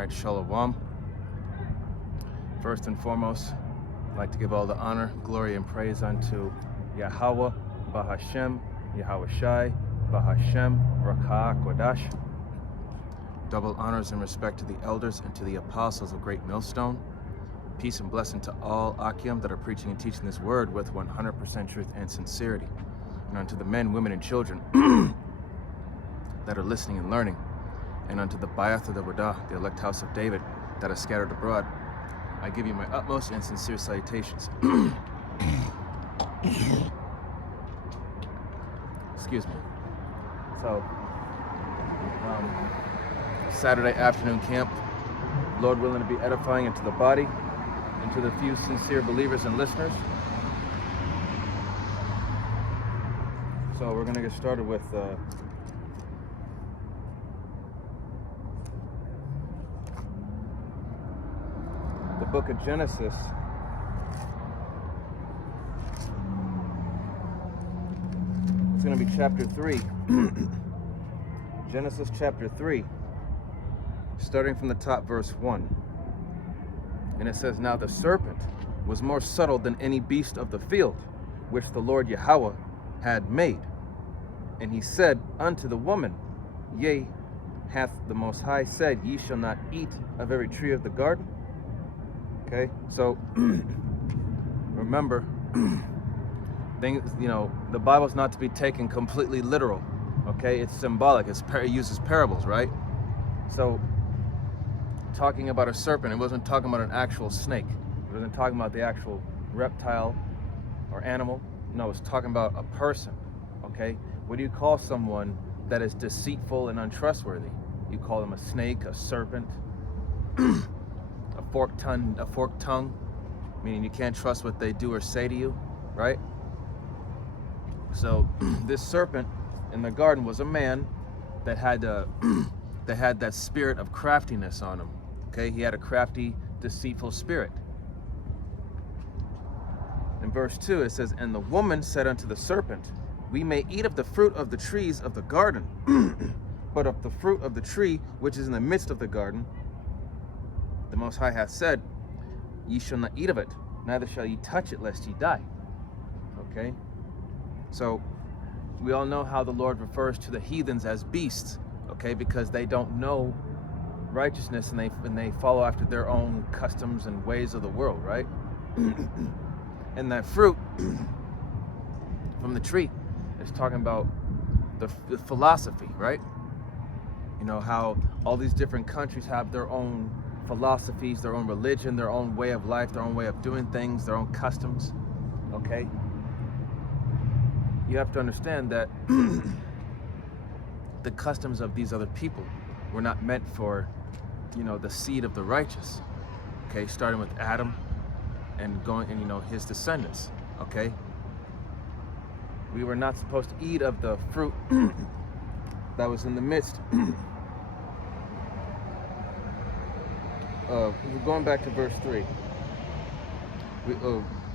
right, Shalom. First and foremost, I'd like to give all the honor, glory, and praise unto Yahweh, Bahashem, Yahweh Shai, Bahashem, Rakah, Kodash. Double honors and respect to the elders and to the apostles of Great Millstone. Peace and blessing to all Akim that are preaching and teaching this word with 100% truth and sincerity. And unto the men, women, and children that are listening and learning. And unto the Bayath of the Wadah, the elect house of David, that are scattered abroad, I give you my utmost and sincere salutations. Excuse me. So, Saturday afternoon camp, Lord willing to be edifying into the body, and to the few sincere believers and listeners. So we're going to get started with the book of Genesis. It's going to be chapter 3. Genesis chapter 3, starting from the top, verse 1. And it says, Now the serpent was more subtle than any beast of the field, which the Lord Yahweh had made. And he said unto the woman, Yea, hath the Most High said, Ye shall not eat of every tree of the garden? Okay, so remember, things, the Bible's not to be taken completely literal. Okay, it's symbolic. It uses parables, right? So, talking about a serpent, it wasn't talking about an actual snake. It wasn't talking about the actual reptile or animal. No, it's talking about a person. Okay, what do you call someone that is deceitful and untrustworthy? You call them a snake, a serpent. A forked tongue, meaning you can't trust what they do or say to you, right? So this serpent in the garden was a man that had that spirit of craftiness on him. Okay, he had a crafty, deceitful spirit. In verse 2 it says, And the woman said unto the serpent, We may eat of the fruit of the trees of the garden, but of the fruit of the tree which is in the midst of the garden, the Most High hath said, Ye shall not eat of it, neither shall ye touch it, lest ye die. Okay? So, we all know how the Lord refers to the heathens as beasts, okay? Because they don't know righteousness and they follow after their own customs and ways of the world, right? And that fruit from the tree is talking about the philosophy, right? You know, how all these different countries have their own philosophies, their own religion, their own way of life, their own way of doing things, their own customs, okay? You have to understand that the customs of these other people were not meant for, the seed of the righteous, okay? Starting with Adam and going, and his descendants, okay? We were not supposed to eat of the fruit that was in the midst. We're going back to verse 3.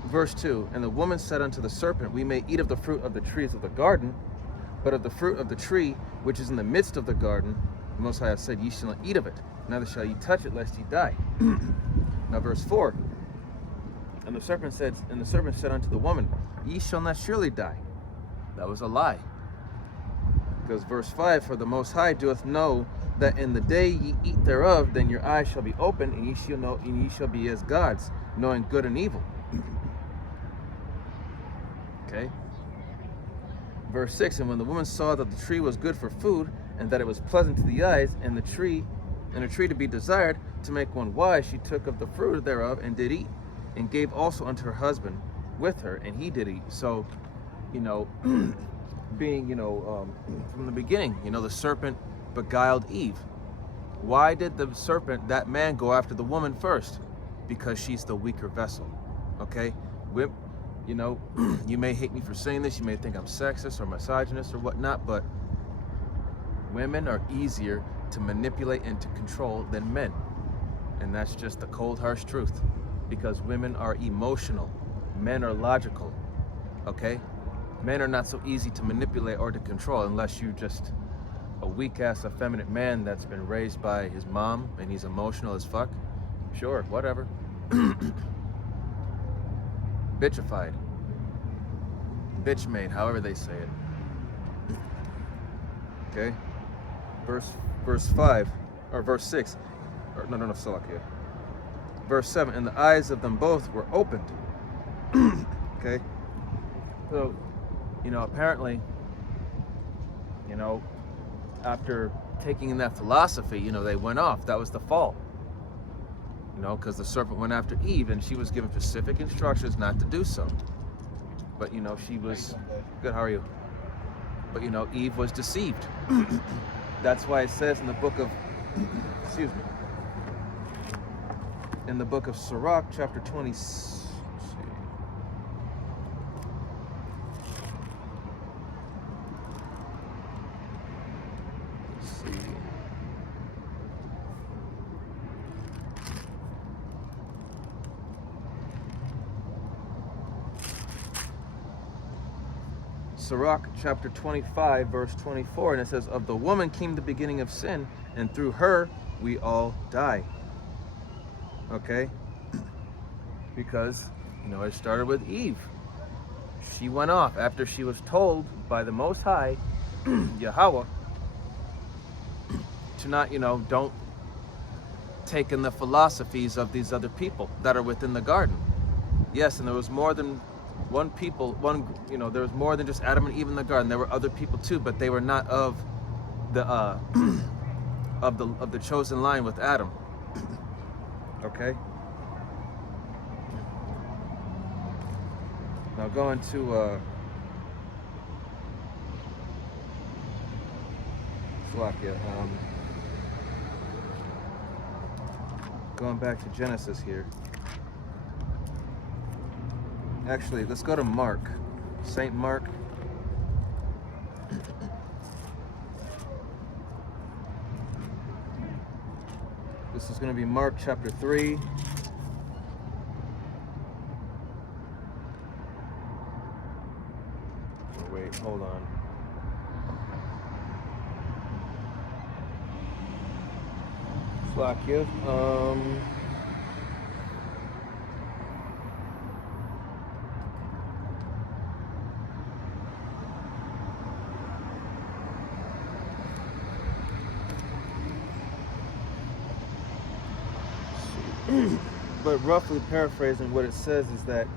Verse 2, And the woman said unto the serpent, We may eat of the fruit of the trees of the garden, but of the fruit of the tree which is in the midst of the garden, the Most High hath said, Ye shall not eat of it, neither shall ye touch it, lest ye die. Now verse 4, And the serpent said unto the woman, Ye shall not surely die. That was a lie. Because verse 5, For the Most High doeth know that in the day ye eat thereof, then your eyes shall be opened, and ye shall know, and ye shall be as gods, knowing good and evil. Okay. Verse 6, And when the woman saw that the tree was good for food, and that it was pleasant to the eyes, and a tree to be desired to make one wise, she took of the fruit thereof and did eat, and gave also unto her husband with her, and he did eat. So, being, from the beginning, the serpent beguiled Eve. Why did the serpent, that man, go after the woman first? Because she's the weaker vessel. Okay? You may hate me for saying this, you may think I'm sexist or misogynist or whatnot, but women are easier to manipulate and to control than men. And that's just the cold, harsh truth. Because women are emotional, men are logical. Okay? Men are not so easy to manipulate or to control unless you just a weak-ass effeminate man that's been raised by his mom and he's emotional as fuck, sure, whatever. Bitchified. Bitch made, however they say it. Okay? Verse 5, or verse 6. Or, no, Salakia. Verse 7, and the eyes of them both were opened. Okay? So, apparently, after taking in that philosophy, they went off. That was the fall. Because the serpent went after Eve and she was given specific instructions not to do so. But, she was, good, how are you? But, Eve was deceived. That's why it says in the book of, excuse me, in the book of Sirach, chapter 20, let's see. Sirach chapter 25 verse 24, and it says, of the woman came the beginning of sin, and through her we all die. Okay? Because it started with Eve. She went off after she was told by the Most High, Yahweh, to not, don't take in the philosophies of these other people that are within the garden. Yes, and there was more than one people, there was more than just Adam and Eve in the garden. There were other people too, but they were not of the of the chosen line with Adam. Okay. Now going to Slovakia. Going back to Genesis here. Actually, let's go to Mark. St. Mark. This is going to be Mark chapter 3. Oh, wait, hold on. Slovakia. But roughly paraphrasing, what it says is that,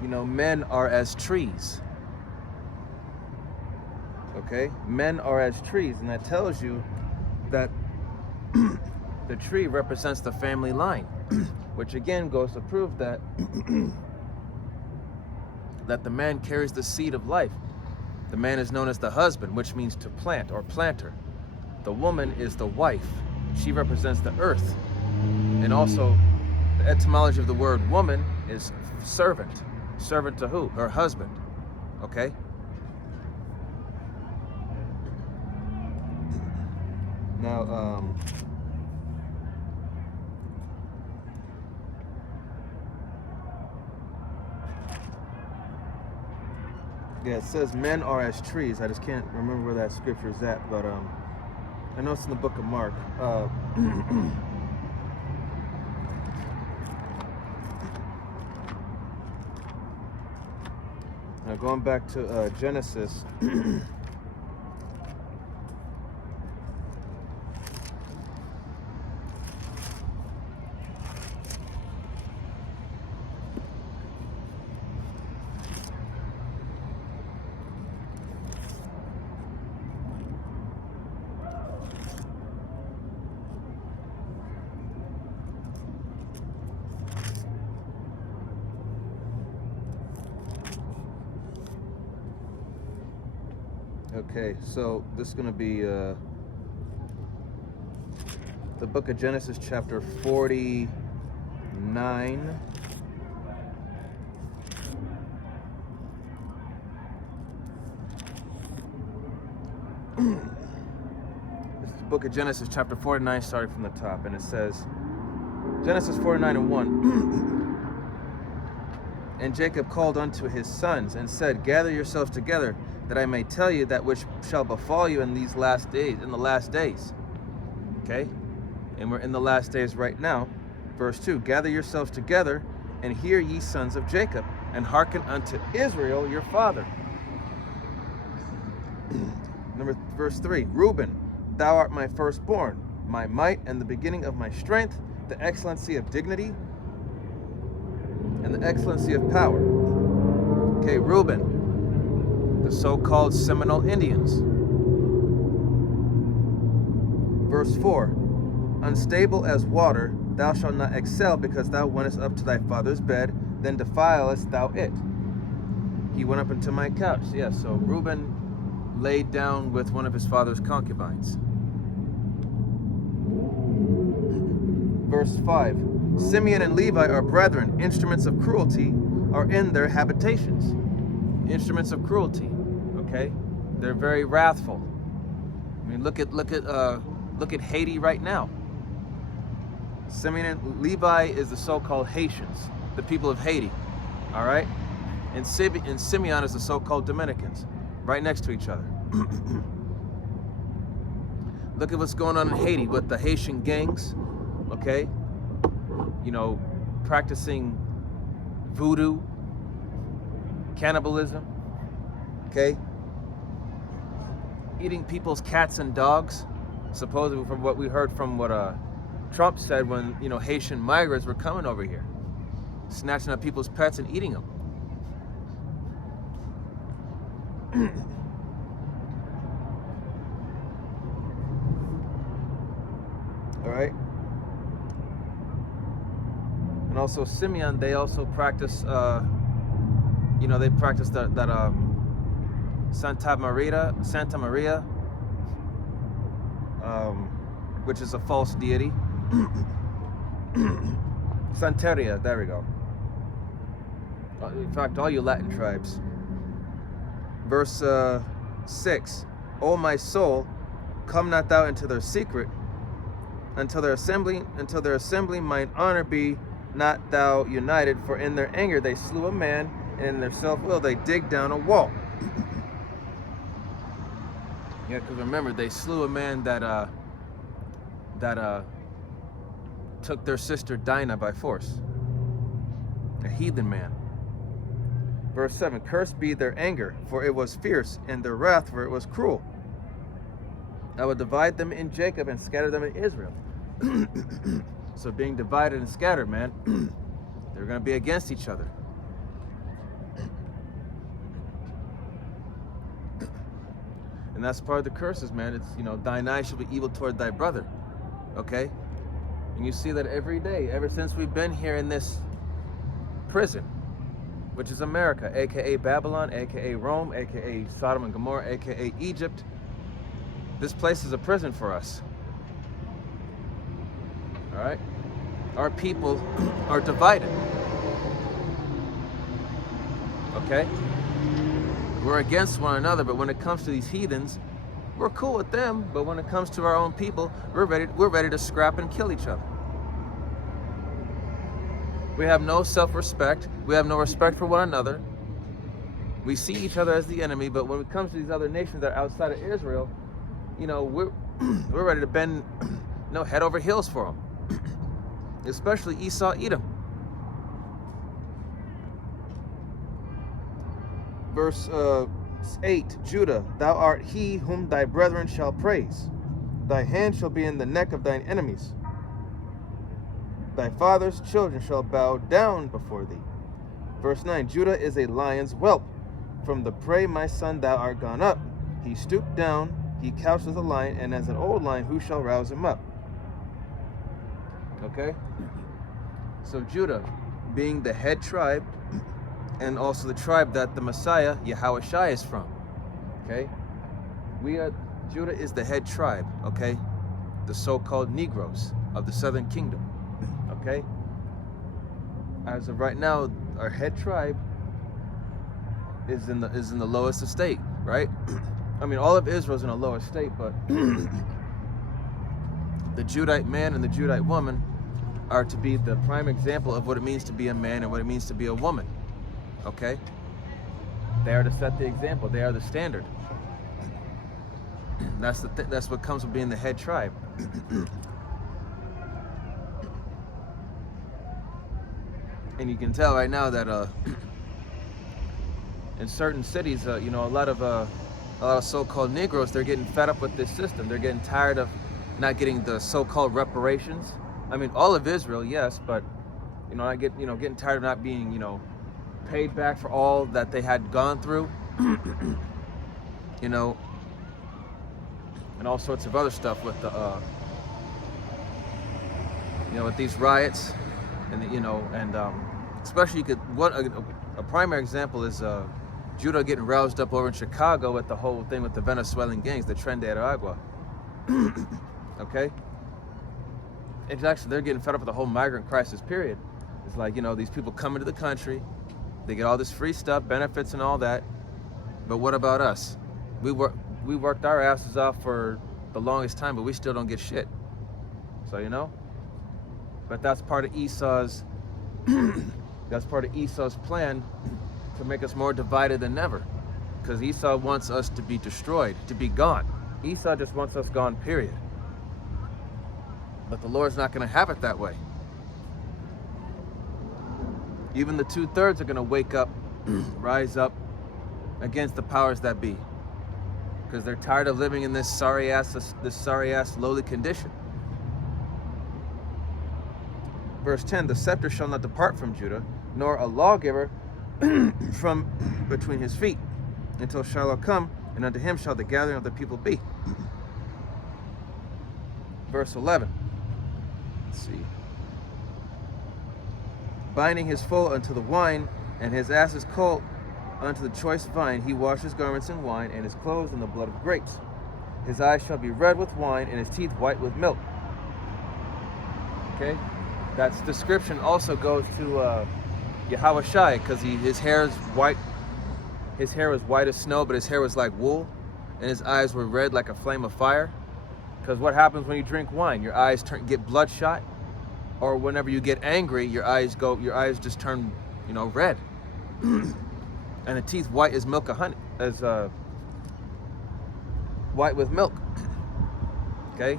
men are as trees. Okay? Men are as trees, and that tells you that the tree represents the family line, which again goes to prove that that the man carries the seed of life. The man is known as the husband, which means to plant or planter. The woman is the wife. She represents the earth. And also, the etymology of the word woman is servant. Servant to who? Her husband. Okay? Now, yeah, it says men are as trees. I just can't remember where that scripture is at, but I know it's in the book of Mark. Now going back to Genesis. Okay, so this is going to be the book of Genesis, chapter 49. This is the book of Genesis, chapter 49, starting from the top, and it says, Genesis 49:1. And Jacob called unto his sons and said, gather yourselves together, that I may tell you that which shall befall you in these last days, in the last days. Okay? And we're in the last days right now. Verse 2, gather yourselves together, and hear ye sons of Jacob, and hearken unto Israel your father. Verse 3, Reuben, thou art my firstborn, my might and the beginning of my strength, the excellency of dignity, and the excellency of power. Okay, Reuben, the so-called Seminole Indians. Verse 4, unstable as water, thou shalt not excel, because thou wentest up to thy father's bed, then defilest thou it. He went up into my couch. Yeah, so Reuben laid down with one of his father's concubines. Verse 5, Simeon and Levi are brethren, instruments of cruelty are in their habitations. Instruments of cruelty, okay? They're very wrathful. I mean, look at Haiti right now. Simeon and Levi is the so-called Haitians, the people of Haiti, all right? And Simeon is the so-called Dominicans, right next to each other. Look at what's going on in Haiti with the Haitian gangs, okay? You know, practicing voodoo, cannibalism, okay? Eating people's cats and dogs, supposedly from what we heard from what Trump said when, you know, Haitian migrants were coming over here, snatching up people's pets and eating them. All right. And also Simeon, they also practice, you know, they practice that Santa Maria, which is a false deity. Santeria, there we go. In fact, all you Latin tribes. Verse 6, O my soul, come not thou into their secret, until their assembly mine honor be not thou united, for in their anger they slew a man, and in their self-will they dig down a wall. Yeah, because remember, they slew a man that took their sister Dinah by force. A heathen man. Verse 7, cursed be their anger, for it was fierce, and their wrath, for it was cruel. I will divide them in Jacob and scatter them in Israel. So being divided and scattered, man, they're going to be against each other. And that's part of the curses, man. It's, you know, thine eye shall be evil toward thy brother. Okay? And you see that every day, ever since we've been here in this prison, which is America, aka Babylon, aka Rome, aka Sodom and Gomorrah, aka Egypt. This place is a prison for us. All right? Our people are divided. Okay? We're against one another, but when it comes to these heathens, we're cool with them, but when it comes to our own people, we're ready to scrap and kill each other. We have no self-respect. We have no respect for one another. We see each other as the enemy, but when it comes to these other nations that are outside of Israel, you know, we're ready to bend, you know, head over heels for them. Especially Esau, Edom. Verse 8, Judah, thou art he whom thy brethren shall praise. Thy hand shall be in the neck of thine enemies. Thy father's children shall bow down before thee. Verse 9, Judah is a lion's whelp. From the prey, my son, thou art gone up. He stooped down, he couched as a lion, and as an old lion, who shall rouse him up? Okay? So Judah, being the head tribe, and also the tribe that the Messiah, Yahushua, is from. Okay? Judah is the head tribe, okay? The so-called Negroes of the Southern Kingdom. Okay? As of right now, our head tribe is in the lowest estate, right? I mean, all of Israel's in a lower state, but the Judite man and the Judite woman are to be the prime example of what it means to be a man and what it means to be a woman. Okay? They are to set the example. They are the standard. That's what comes with being the head tribe. And you can tell right now that in certain cities, a lot of so-called Negroes, they're getting fed up with this system. They're getting tired of not getting the so-called reparations. I mean, all of Israel, yes, but getting tired of not being paid back for all that they had gone through. And all sorts of other stuff with the with these riots, and especially a primary example is Judah getting roused up over in Chicago with the whole thing with the Venezuelan gangs, the Tren de Aragua. Okay, it's actually, they're getting fed up with the whole migrant crisis period. It's like, these people come into the country, they get all this free stuff, benefits and all that, but what about us? We worked our asses off for the longest time, but we still don't get shit. So but that's part of Esau's plan to make us more divided than ever, because Esau wants us to be destroyed, to be gone. Esau just wants us gone, period. But the Lord's not going to have it that way. Even the 2/3 are going to wake up, rise up against the powers that be, because they're tired of living in this sorry ass lowly condition. Verse 10, the scepter shall not depart from Judah, nor a lawgiver from between his feet, until Shiloh come, and unto him shall the gathering of the people be. Verse 11. Let's see. Binding his foal unto the wine, and his ass's colt unto the choice vine, he washed his garments in wine, and his clothes in the blood of grapes. His eyes shall be red with wine, and his teeth white with milk. Okay? That description also goes to Yahweh Shai, because his hair is white. His hair was white as snow, but his hair was like wool, and his eyes were red like a flame of fire. Because what happens when you drink wine? Your eyes get bloodshot, or whenever you get angry, your eyes just turn, red. And the teeth white as milk of honey, as white with milk. Okay.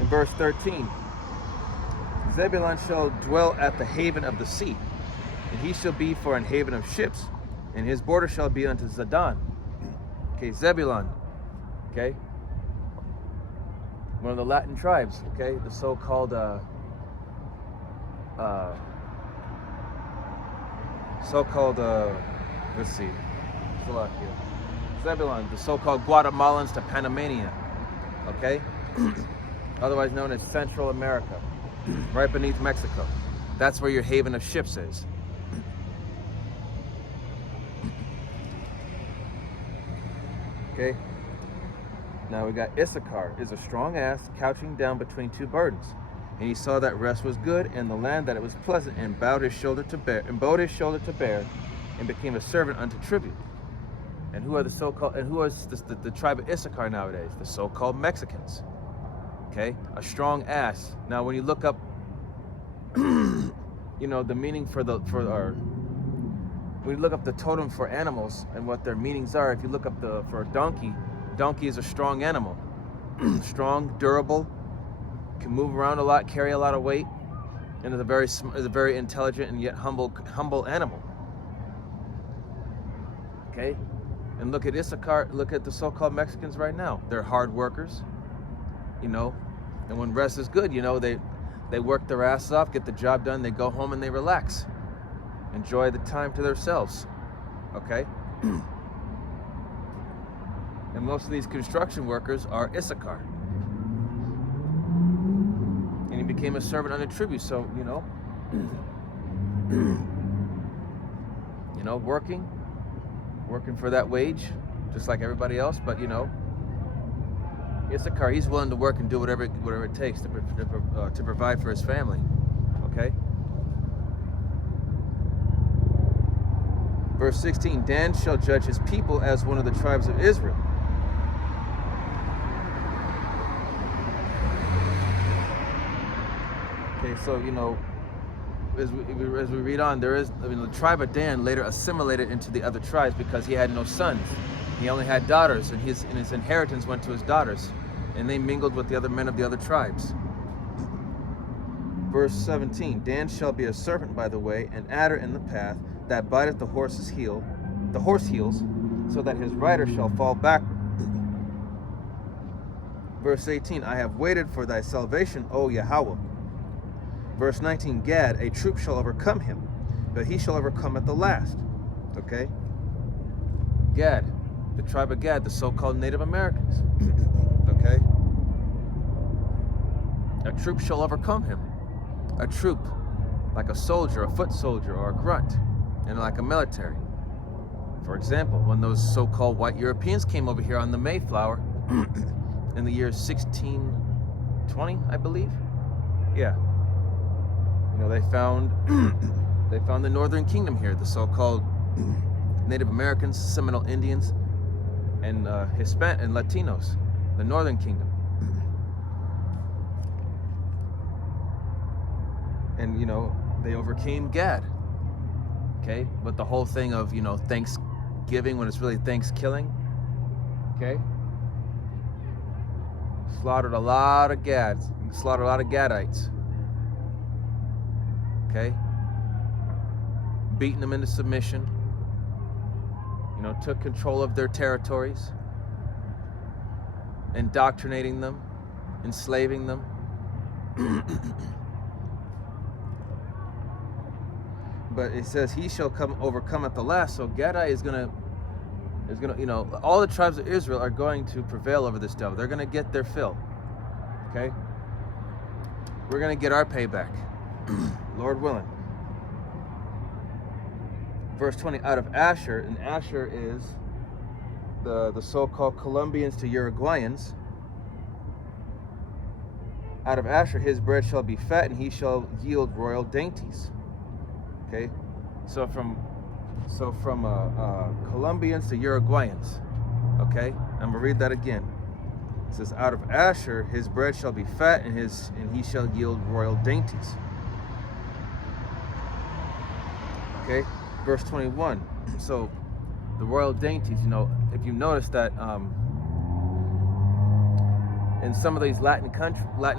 In verse 13, Zebulun shall dwell at the haven of the sea, and he shall be for an haven of ships, and his border shall be unto Zidon. Okay, Zebulun. Okay, one of the Latin tribes. Okay, the so-called let's see, Zebulun, the so-called Guatemalans to Panamania. Okay. Otherwise known as Central America, right beneath Mexico. That's where your haven of ships is. Okay. Now we got Issachar is a strong ass couching down between two burdens. And he saw that rest was good, and the land that it was pleasant, and bowed his shoulder to bear, and became a servant unto tribute. And who are the so-called? And who is the tribe of Issachar nowadays? The so-called Mexicans. Okay, a strong ass. Now, when you look up, the meaning when you look up the totem for animals and what their meanings are, if you look up for a donkey is a strong animal, strong, durable, can move around a lot, carry a lot of weight, and is a very intelligent and yet humble animal. Okay, and look at Issachar. Look at the so-called Mexicans right now. They're hard workers. And when rest is good, they work their asses off, get the job done, they go home and they relax. Enjoy the time to themselves. Okay? And most of these construction workers are Issachar. And he became a servant under tribute, so, working for that wage, just like everybody else, but, Issachar, he's willing to work and do whatever it takes to provide for his family. Okay. Verse 16, Dan shall judge his people as one of the tribes of Israel. Okay, so as we read on, the tribe of Dan later assimilated into the other tribes because he had no sons. He only had daughters, and his inheritance went to his daughters, and they mingled with the other men of the other tribes. Verse 17, Dan shall be a serpent by the way, an adder in the path, that biteth the horse heels, so that his rider shall fall backward. Verse 18, I have waited for thy salvation, O Yahweh. Verse 19, Gad, a troop shall overcome him, but he shall overcome at the last. Okay? Gad, the tribe of Gad, the so-called Native Americans. Okay? A troop shall overcome him. A troop, like a soldier, a foot soldier, or a grunt, and like a military. For example, when those so-called white Europeans came over here on the Mayflower in the year 1620, I believe. Yeah. You know, they found the Northern Kingdom here, the so-called Native Americans, Seminole Indians, and Hispanic and Latinos, the Northern Kingdom. And, you know, they overcame Gad. Okay? But the whole thing of, you know, Thanksgiving when it's really Thanksgiving. Okay? Slaughtered a lot of Gads. Slaughtered a lot of Gadites. Okay? Beating them into submission. You know, took control of their territories. Indoctrinating them. Enslaving them. But it says he shall overcome at the last. So Gadai is gonna, you know, all the tribes of Israel are going to prevail over this devil. They're gonna get their fill. Okay? We're gonna get our payback. Lord willing. Verse 20, out of Asher, and Asher is the so-called Colombians to Uruguayans. Out of Asher his bread shall be fat, and he shall yield royal dainties. Okay, so from Colombians to Uruguayans. Okay, I'm gonna read that again. It says, out of Asher his bread shall be fat, and he shall yield royal dainties. Okay, verse 21. So the royal dainties, you know, if you notice that in some of these Latin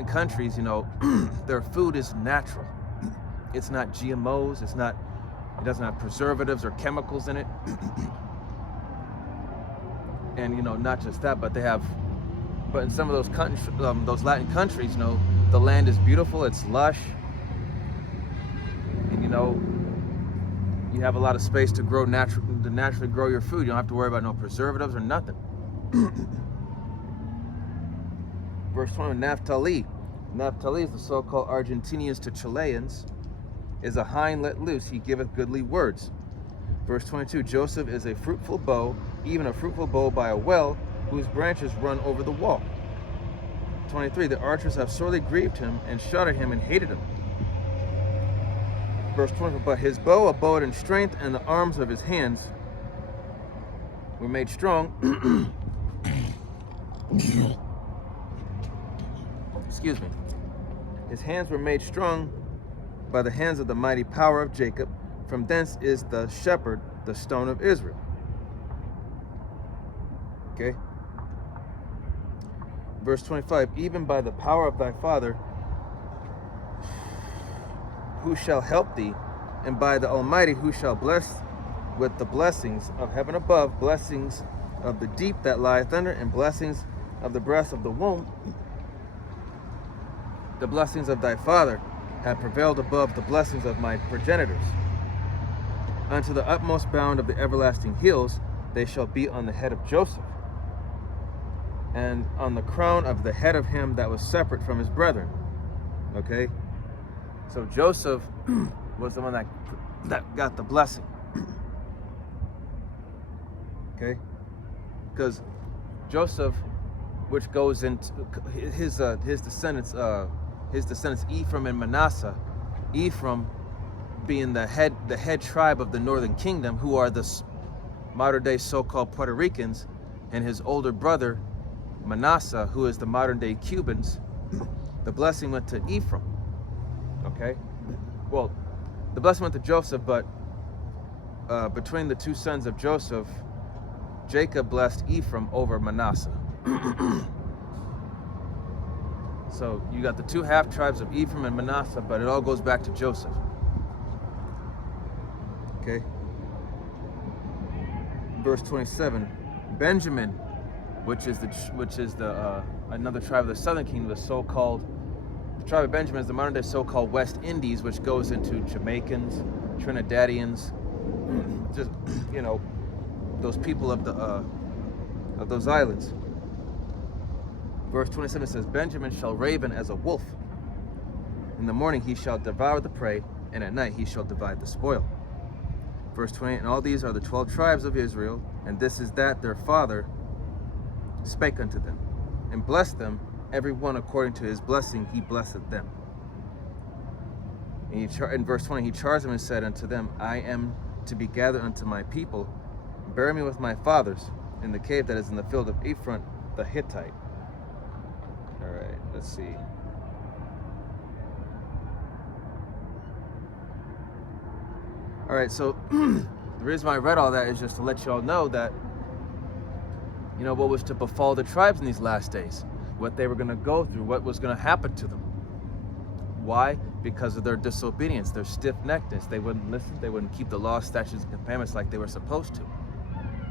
countries, you know, their food is natural. It's not GMOs. It doesn't have preservatives or chemicals in it. And, you know, not just that, but in some of those Latin countries, you know, the land is beautiful. It's lush. And, you know, you have a lot of space to naturally grow your food. You don't have to worry about no preservatives or nothing. Verse 20, Naphtali. Naphtali is the so-called Argentinians to Chileans. Is a hind let loose, he giveth goodly words. Verse 22, Joseph is a fruitful bow, even a fruitful bow by a well, whose branches run over the wall. 23, the archers have sorely grieved him, and shot at him, and hated him. Verse 24, but his bow abode in strength, and the arms of his hands were made strong. Excuse me. His hands were made strong by the hands of the mighty power of Jacob. From thence is the shepherd, the stone of Israel. Okay. Verse 25, even by the power of thy father, who shall help thee, and by the Almighty, who shall bless with the blessings of heaven above, blessings of the deep that lieth under, and blessings of the breast of the womb. The blessings of thy father have prevailed above the blessings of my progenitors. Unto the utmost bound of the everlasting hills, they shall be on the head of Joseph, and on the crown of the head of him that was separate from his brethren. Okay? So Joseph was the one that got the blessing. Okay? Because Joseph, which goes into his descendants, Ephraim and Manasseh, Ephraim being the head tribe of the Northern Kingdom, who are the modern day so-called Puerto Ricans, and his older brother Manasseh, who is the modern day Cubans. The blessing went to Ephraim. Okay, well, the blessing went to Joseph, but between the two sons of Joseph, Jacob blessed Ephraim over Manasseh. So you got the two half tribes of Ephraim and Manasseh, but it all goes back to Joseph. Okay. Verse 27, Benjamin, which is the another tribe of the southern kingdom, the so-called tribe of Benjamin is the modern day so-called West Indies, which goes into Jamaicans, Trinidadians, just those people of those islands. Verse 27 says, Benjamin shall raven as a wolf. In the morning he shall devour the prey, and at night he shall divide the spoil. Verse 28, and all these are the 12 tribes of Israel, and this is that their father spake unto them, and blessed them, every one according to his blessing he blessed them. And in verse 20, he charged them and said unto them, I am to be gathered unto my people. Bury me with my fathers in the cave that is in the field of Ephron the Hittite. All right, let's see. All right, so the reason why I read all that is just to let you all know that, what was to befall the tribes in these last days, what they were going to go through, what was going to happen to them. Why? Because of their disobedience, their stiff-neckedness. They wouldn't listen, they wouldn't keep the law, statutes, and commandments like they were supposed to.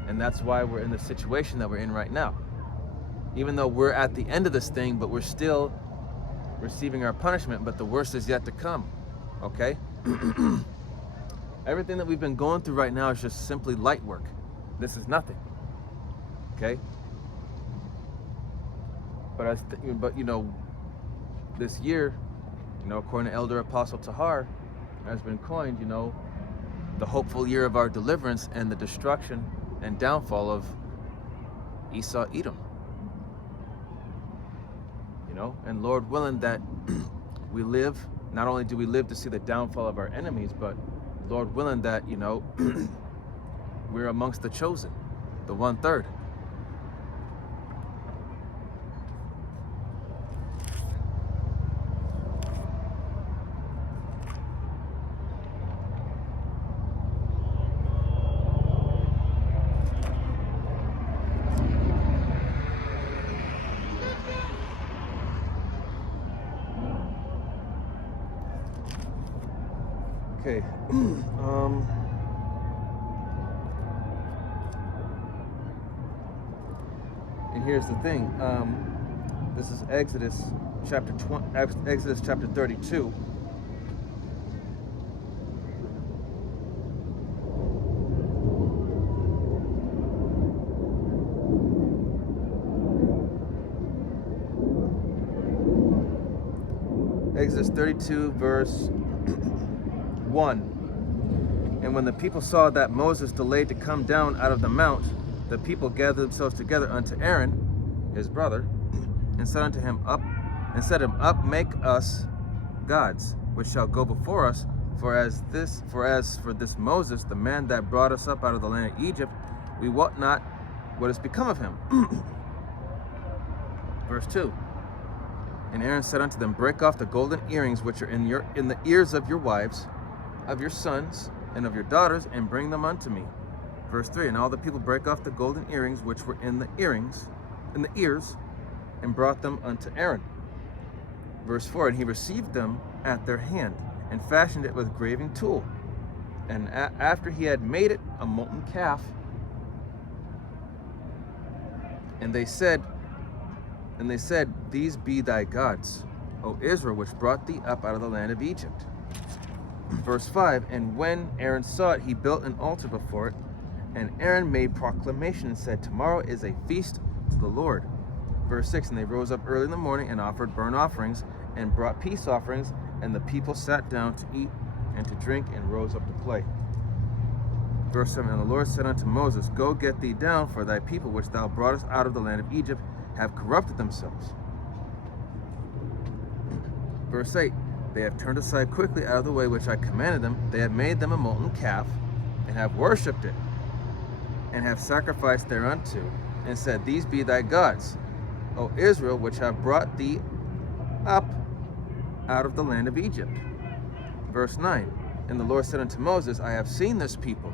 And that's why we're in the situation that we're in right now. Even though we're at the end of this thing, but we're still receiving our punishment, but the worst is yet to come, okay? Everything that we've been going through right now is just simply light work. This is nothing, okay? But this year, according to Elder Apostle Tahar, has been coined, the hopeful year of our deliverance and the destruction and downfall of Esau, Edom. And Lord willing that we live, not only do we live to see the downfall of our enemies, but Lord willing that, we're amongst the chosen, the 1/3. Okay. And here's the thing. This is Exodus chapter 32. Exodus 32, verse 1. And when the people saw that Moses delayed to come down out of the mount, the people gathered themselves together unto Aaron, his brother, and said unto him, Up, make us gods, which shall go before us. For as for this Moses, the man that brought us up out of the land of Egypt, we wot not what has become of him. Verse 2. And Aaron said unto them, Break off the golden earrings which are in the ears of your wives, of your sons, and of your daughters, and bring them unto me. Verse 3, and all the people brake off the golden earrings which were in the ears, and brought them unto Aaron. Verse 4, and he received them at their hand, and fashioned it with graving tool. And after he had made it a molten calf, and they said, These be thy gods, O Israel, which brought thee up out of the land of Egypt. Verse 5, and when Aaron saw it, he built an altar before it, and Aaron made proclamation and said, Tomorrow is a feast to the Lord. Verse 6, and they rose up early in the morning and offered burnt offerings and brought peace offerings, and the people sat down to eat and to drink and rose up to play. Verse 7, and the Lord said unto Moses, Go get thee down, for thy people which thou broughtest out of the land of Egypt have corrupted themselves. Verse 8, they have turned aside quickly out of the way which I commanded them. They have made them a molten calf, and have worshipped it, and have sacrificed thereunto, and said, These be thy gods, O Israel, which have brought thee up out of the land of Egypt. Verse 9, And the Lord said unto Moses, I have seen this people,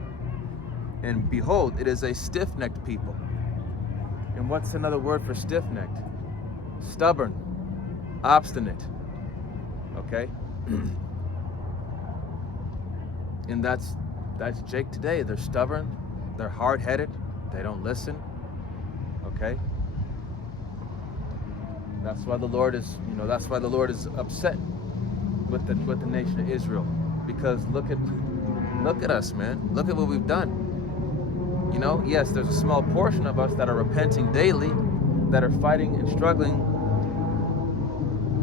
and behold, it is a stiff-necked people. And what's another word for stiff-necked? Stubborn, obstinate. Okay? And that's Jake today. They're stubborn, they're hard-headed, they don't listen. Okay? That's why the Lord is, upset with the nation of Israel. Because look at us, man. Look at what we've done. Yes, there's a small portion of us that are repenting daily, that are fighting and struggling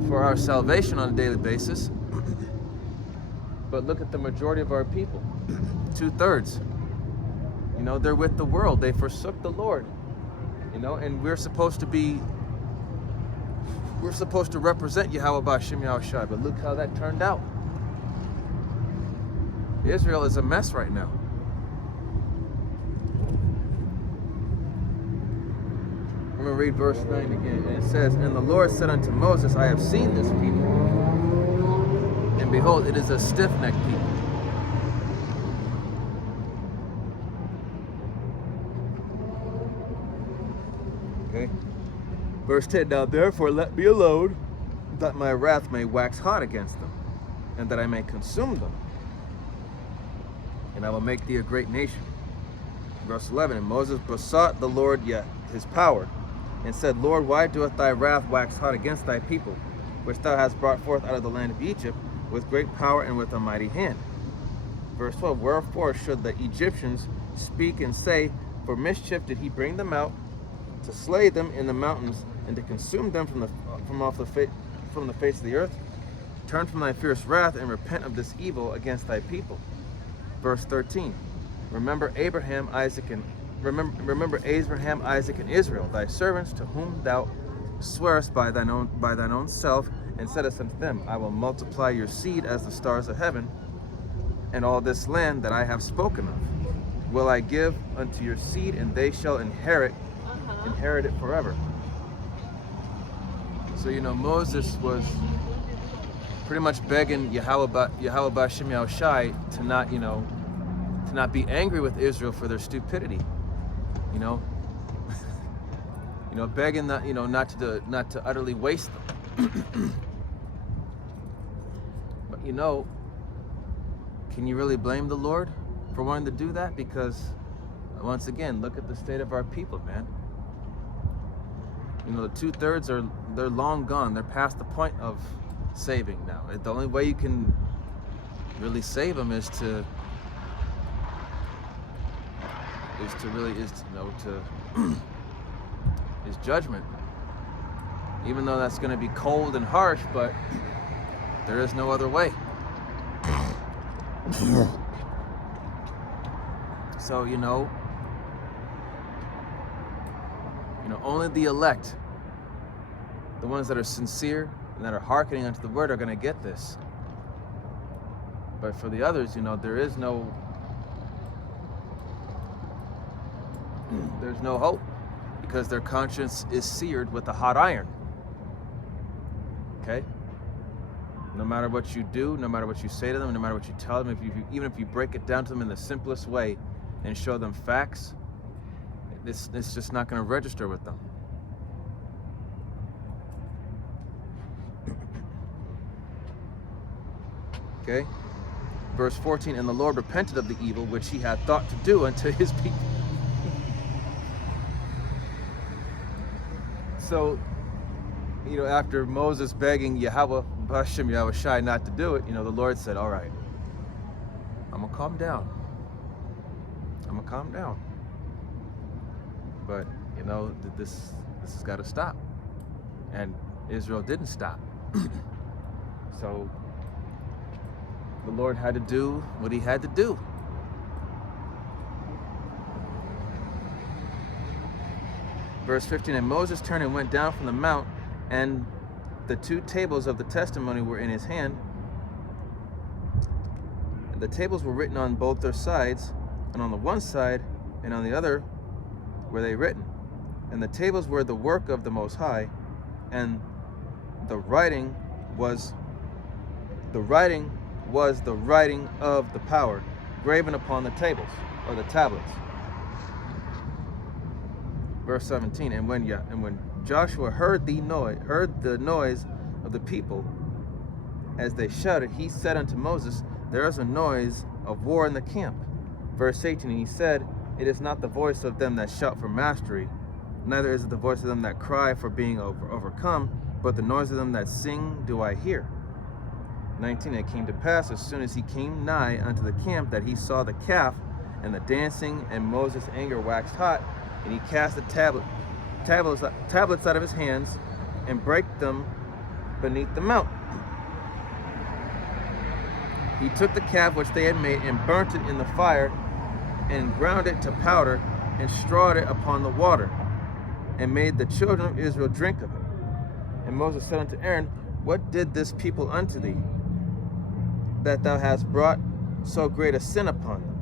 for our salvation on a daily basis. But look at the majority of our people. 2/3. They're with the world. They forsook the Lord. And we're supposed to represent Yahweh B'Shem Yahushai. But look how that turned out. Israel is a mess right now. I'm going to read verse 9 again. And it says, And the Lord said unto Moses, I have seen this people, and behold, it is a stiff-necked people. Okay. Verse 10, Now therefore let me alone, that my wrath may wax hot against them, and that I may consume them. And I will make thee a great nation. Verse 11, And Moses besought the Lord yet his power, and said, Lord, why doeth thy wrath wax hot against thy people, which thou hast brought forth out of the land of Egypt, with great power and with a mighty hand? Verse 12, Wherefore should the Egyptians speak and say, For mischief did he bring them out, to slay them in the mountains, and to consume them from the face of the earth? Turn from thy fierce wrath, and repent of this evil against thy people. Verse 13, Remember Abraham, Isaac, and Israel, thy servants, to whom thou swearest by thine own self, and saidst unto them, I will multiply your seed as the stars of heaven, and all this land that I have spoken of will I give unto your seed, and they shall inherit it forever. So Moses was pretty much begging Yahweh B'Shem Yahushai to not be angry with Israel for their stupidity. Begging that, not to utterly waste them. But can you really blame the Lord for wanting to do that? Because once again, look at the state of our people, man. The 2/3 they're long gone. They're past the point of saving now. The only way you can really save them is judgment. Even though that's going to be cold and harsh, but there is no other way. So only the elect, the ones that are sincere and that are hearkening unto the word, are going to get this. But for the others, there's no hope, because their conscience is seared with a hot iron. Okay? No matter what you do, no matter what you say to them, no matter what you tell them, even if you break it down to them in the simplest way and show them facts, it's just not going to register with them. Okay? Verse 14, And the Lord repented of the evil which he had thought to do unto his people. So, after Moses begging Yahweh B'Shem Yahushai not to do it, the Lord said, all right, I'm going to calm down. But, this has got to stop. And Israel didn't stop. So, the Lord had to do what he had to do. Verse 15, And Moses turned and went down from the mount, and the 2 tables of the testimony were in his hand. And the tables were written on both their sides, and on the one side and on the other were they written. And the tables were the work of the Most High, and the writing was was the writing of the power graven upon the tables or the tablets. Verse 17, and when Joshua heard the noise of the people as they shouted, he said unto Moses, there is a noise of war in the camp. Verse 18, and he said, it is not the voice of them that shout for mastery, neither is it the voice of them that cry for being overcome, but the noise of them that sing do I hear. 19, it came to pass, as soon as he came nigh unto the camp, that he saw the calf and the dancing, and Moses' anger waxed hot, and he cast the tablets out of his hands, and brake them beneath the mount. He took the calf which they had made, and burnt it in the fire, and ground it to powder, and strawed it upon the water, and made the children of Israel drink of it. And Moses said unto Aaron, what did this people unto thee, that thou hast brought so great a sin upon them?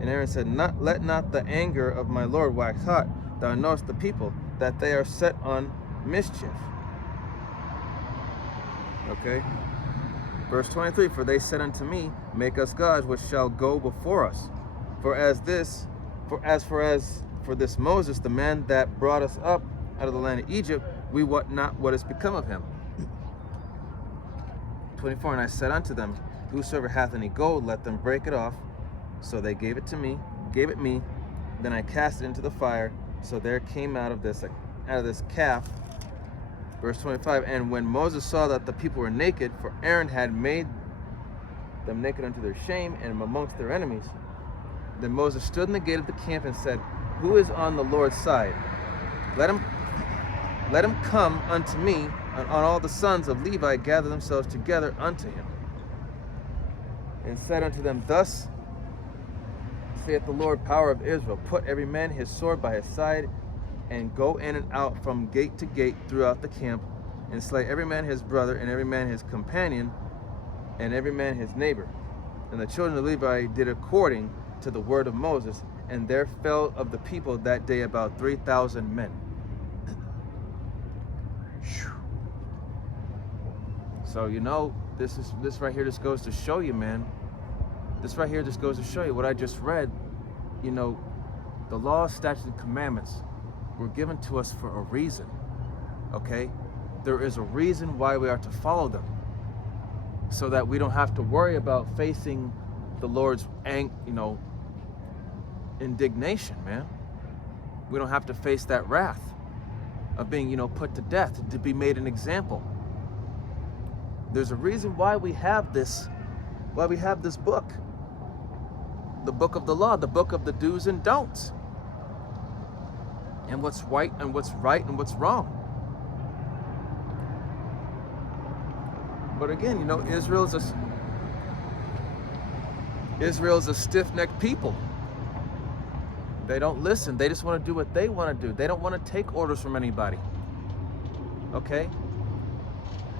And Aaron said, let not the anger of my Lord wax hot. Thou knowest the people, that they are set on mischief. Okay. Verse 23, for they said unto me, make us gods which shall go before us. For this Moses, the man that brought us up out of the land of Egypt, we wot not what is become of him. 24, and I said unto them, whosoever hath any gold, let them break it off. So they gave it me. Then I cast it into the fire. So there came out of this calf. Verse 25, and when Moses saw that the people were naked, for Aaron had made them naked unto their shame and amongst their enemies, then Moses stood in the gate of the camp and said, who is on the Lord's side? Let him come unto me, and all the sons of Levi gather themselves together unto him. And said unto them, thus saith the Lord, power of Israel, put every man his sword by his side, and go in and out from gate to gate throughout the camp, and slay every man his brother, and every man his companion, and every man his neighbor. And the children of Levi did according to the word of Moses, and there fell of the people that day about 3,000 men. So this right here just goes to show you, man. This right here just goes to show you what I just read. The laws, statutes, and commandments were given to us for a reason. Okay? There is a reason why we are to follow them, so that we don't have to worry about facing the Lord's indignation, man. We don't have to face that wrath of being, put to death, to be made an example. There's a reason why we have this book. The book of the law, the book of the do's and don'ts. And what's right and what's wrong. But again, Israel's a stiff-necked people. They don't listen. They just want to do what they want to do. They don't want to take orders from anybody. Okay?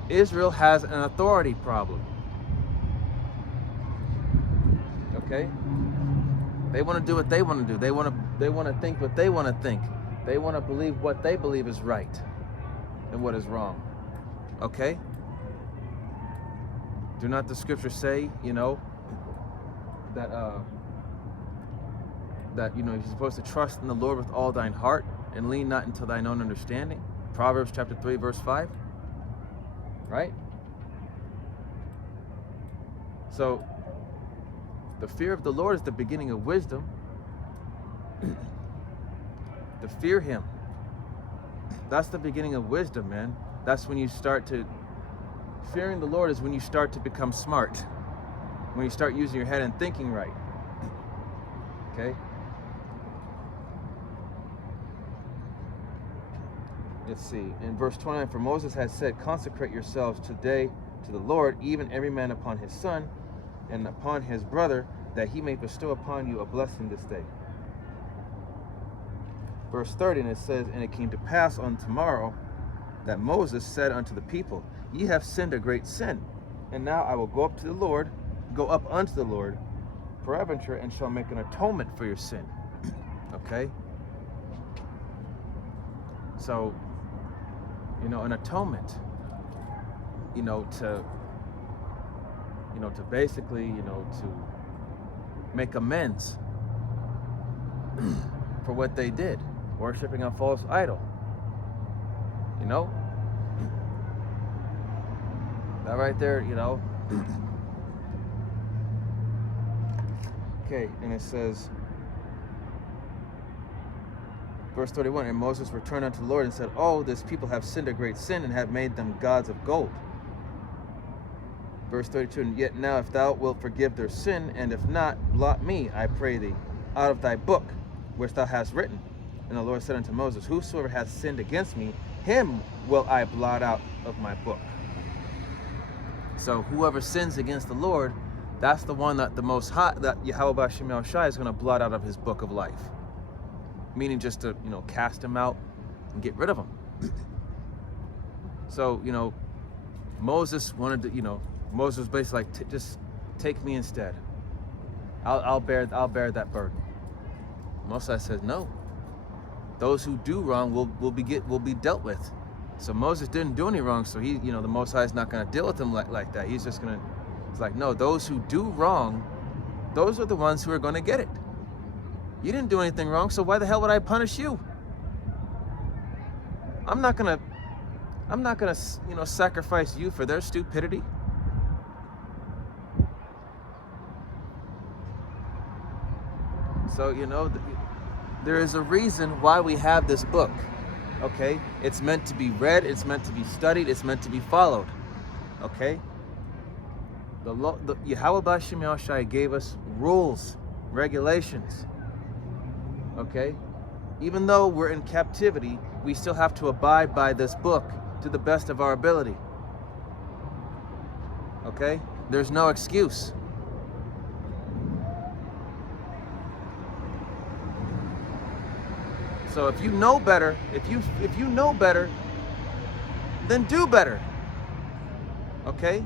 Israel has an authority problem. Okay? They want to do what they want to do. They want to think what they want to think. They want to believe what they believe is right and what is wrong. Okay? Do not the scripture say, that you're supposed to trust in the Lord with all thine heart and lean not into thine own understanding? Proverbs chapter 3, verse 5. Right? So, the fear of the Lord is the beginning of wisdom. To fear him. That's the beginning of wisdom, man. That's when you start to... Fearing the Lord is when you start to become smart. When you start using your head and thinking right. Okay? Let's see. In verse 29, for Moses has said, consecrate yourselves today to the Lord, even every man upon his son and upon his brother, that he may bestow upon you a blessing this day. Verse 30, and it says, and it came to pass on tomorrow that Moses said unto the people, ye have sinned a great sin, and now I will go up unto the Lord peradventure, and shall make an atonement for your sin. Okay? So, an atonement, to basically, to make amends for what they did, worshiping a false idol. That right there, Okay, and it says, verse 31, and Moses returned unto the Lord and said, oh, this people have sinned a great sin and have made them gods of gold. Verse 32, and yet now if thou wilt forgive their sin, and if not, blot me, I pray thee, out of thy book, which thou hast written. And the Lord said unto Moses, whosoever hath sinned against me, him will I blot out of my book. So whoever sins against the Lord, that's the one that the Most High, that Yahweh B'Shem Yahushai is going to blot out of his book of life. Meaning just to, cast him out and get rid of him. So, Moses wanted to, Moses was basically like, just take me instead. I'll bear that burden. Moses says no. Those who do wrong will be dealt with. So Moses didn't do any wrong, so he, the Most High is not going to deal with him like that. He's just going to, it's like, no, those who do wrong, those are the ones who are going to get it. You didn't do anything wrong, so why the hell would I punish you? I'm not gonna, sacrifice you for their stupidity. So, there is a reason why we have this book. Okay, it's meant to be read, it's meant to be studied, it's meant to be followed. Okay, the Yahweh B'Shem Yahushai gave us rules, regulations. Okay, even though we're in captivity, we still have to abide by this book to the best of our ability. Okay, there's no excuse. So if you know better, if you know better, then do better. Okay?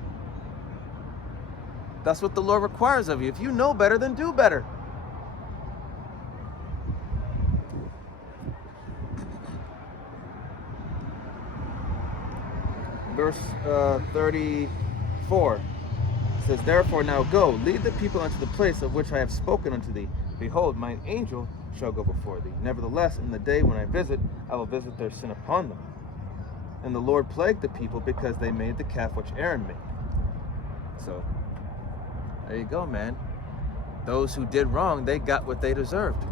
That's what the Lord requires of you. If you know better, then do better. Verse 34 says, therefore now go, lead the people unto the place of which I have spoken unto thee. Behold, mine angel shall go before thee. Nevertheless, in the day when I visit, I will visit their sin upon them. And the Lord plagued the people because they made the calf which Aaron made. So, there you go, man. Those who did wrong, they got what they deserved.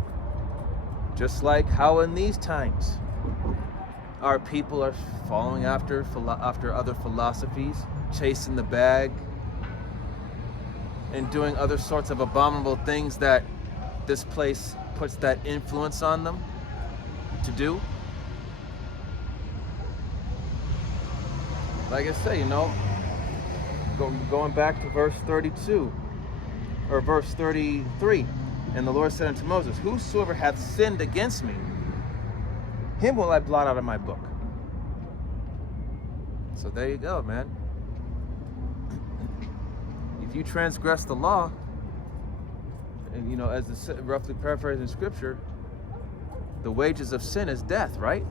Just like how in these times, our people are following after other philosophies, chasing the bag, and doing other sorts of abominable things that this place puts that influence on them to do. Like I say, going back to verse 32 or verse 33, and the Lord said unto Moses, whosoever hath sinned against me, him will I blot out of my book. So there you go, man. If you transgress the law, and as it's roughly paraphrased in scripture, the wages of sin is death, right?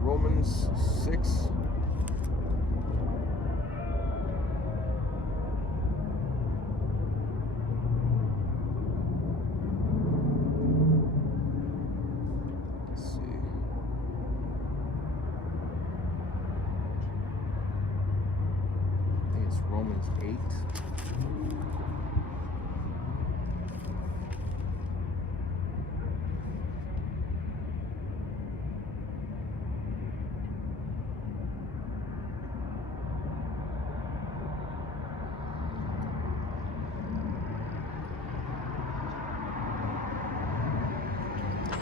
Romans 6. Romans 8.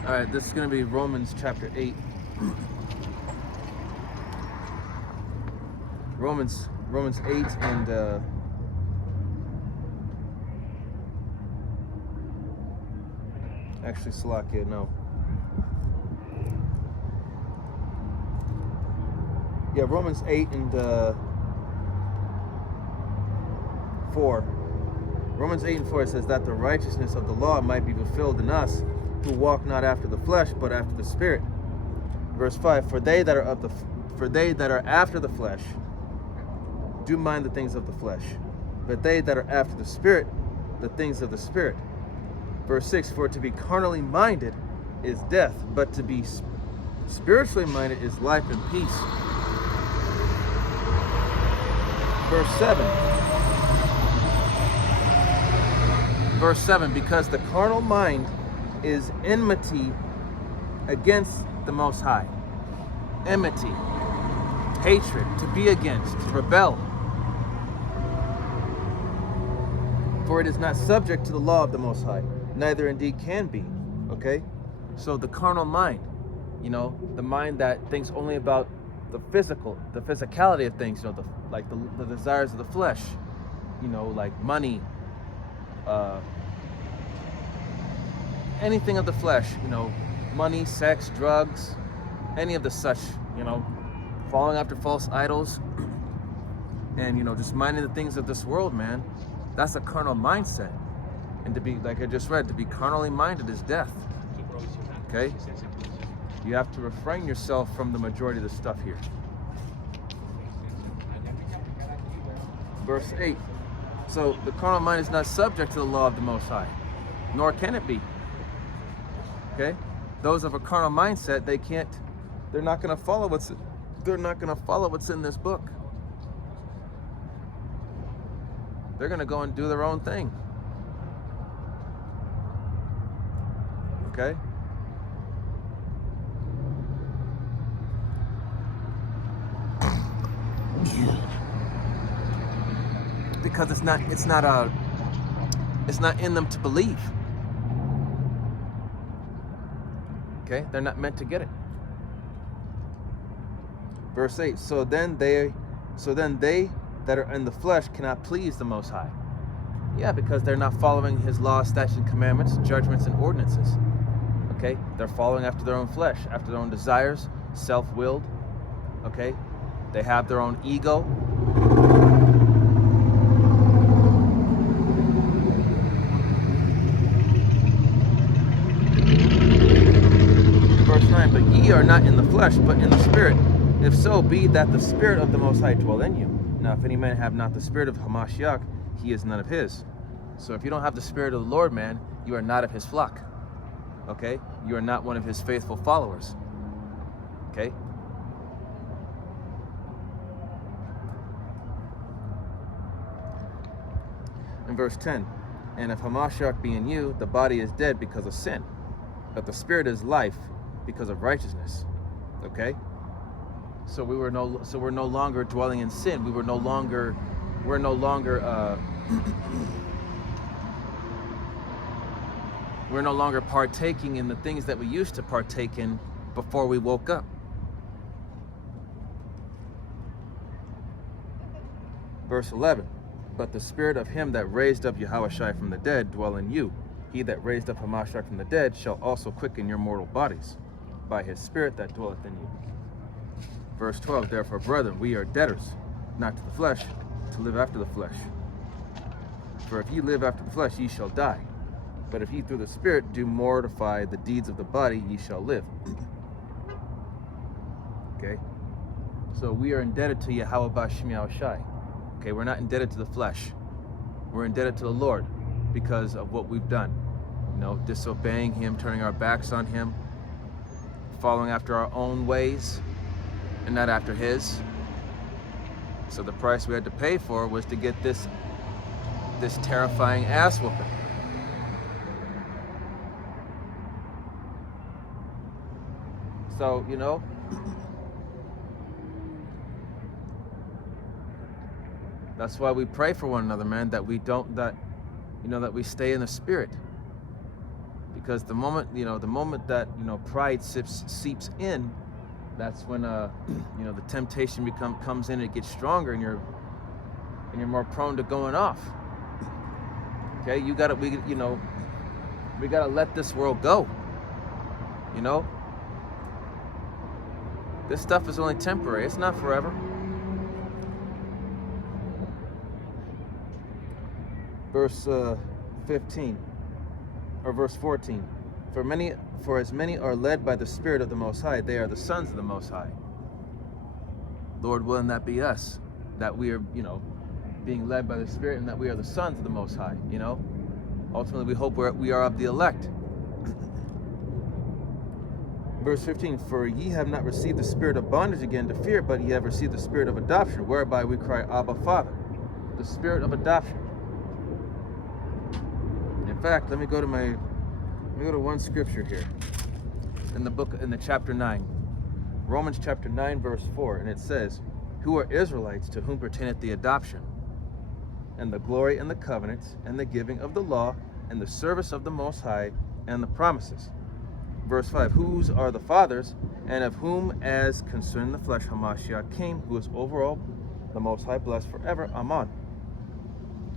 All right, this is going to be Romans chapter 8. Romans 8 and actually Salakia, no. Yeah, Romans 8 and 4. Romans 8 and 4 says that the righteousness of the law might be fulfilled in us who walk not after the flesh, but after the Spirit. Verse 5, for they that are after the flesh do mind the things of the flesh, but they that are after the Spirit, the things of the Spirit. Verse 6, for to be carnally minded is death, but to be spiritually minded is life and peace. Verse 7, because the carnal mind is enmity against the Most High. Enmity, hatred, to be against, to rebel. For it is not subject to the law of the Most High, neither indeed can be. Okay? So the carnal mind, the mind that thinks only about the physicality of things, the desires of the flesh, like money, anything of the flesh, money, sex, drugs, any of the such, falling after false idols, and, just minding the things of this world, man. That's a carnal mindset. And to be, like I just read, to be carnally minded is death. Okay? You have to refrain yourself from the majority of the stuff here. Verse 8. So the carnal mind is not subject to the law of the Most High, nor can it be. Okay? Those of a carnal mindset, they're not going to follow what's in this book. They're going to go and do their own thing. Okay? Because it's not in them to believe. Okay? They're not meant to get it. Verse 8, so then they that are in the flesh cannot please the Most High. Yeah, because they're not following his law, statutes, and commandments, judgments, and ordinances. Okay? They're following after their own flesh, after their own desires, self-willed. Okay? They have their own ego. Verse 9, but ye are not in the flesh, but in the Spirit. If so be that the Spirit of the Most High dwell in you. Now, if any man have not the Spirit of Hamashiach, he is none of his. So if you don't have the Spirit of the Lord, man, you are not of his flock. Okay? You are not one of his faithful followers. Okay? In verse 10, and if Hamashiach be in you, the body is dead because of sin, but the Spirit is life because of righteousness. Okay? So we're no longer dwelling in sin. We're no longer partaking in the things that we used to partake in before we woke up. Verse 11, but the Spirit of him that raised up Yahushua from the dead dwell in you. He that raised up Hamashiach from the dead shall also quicken your mortal bodies by his Spirit that dwelleth in you. Verse 12, therefore, brethren, we are debtors, not to the flesh, to live after the flesh. For if ye live after the flesh, ye shall die. But if ye through the Spirit do mortify the deeds of the body, ye shall live. Okay? So we are indebted to Yahweh B'Shem Yahushai. Okay, we're not indebted to the flesh. We're indebted to the Lord because of what we've done. Disobeying him, turning our backs on him, following after our own ways, and not after his. So the price we had to pay for was to get this terrifying ass whooping. So, that's why we pray for one another, man, that we stay in the Spirit. Because the moment that, pride seeps in, that's when the temptation comes in, it gets stronger, and you're more prone to going off. Okay, we gotta let this world go. This stuff is only temporary, it's not forever. verse 15 or verse 14. For as many are led by the Spirit of the Most High, they are the sons of the Most High. Lord willing, that be us, that we are, being led by the Spirit, and that we are the sons of the Most High. Ultimately, we hope we are of the elect. Verse 15, for ye have not received the spirit of bondage again to fear, but ye have received the spirit of adoption, whereby we cry, Abba, Father. The spirit of adoption. In fact, let me go to one scripture here in the chapter 9. Romans chapter 9, verse 4, and it says, who are Israelites, to whom pertaineth the adoption, and the glory, and the covenants, and the giving of the law, and the service of the Most High, and the promises. Verse 5, whose are the fathers, and of whom, as concerning the flesh, Hamashiach came, who is over all, the Most High, blessed forever. Amen.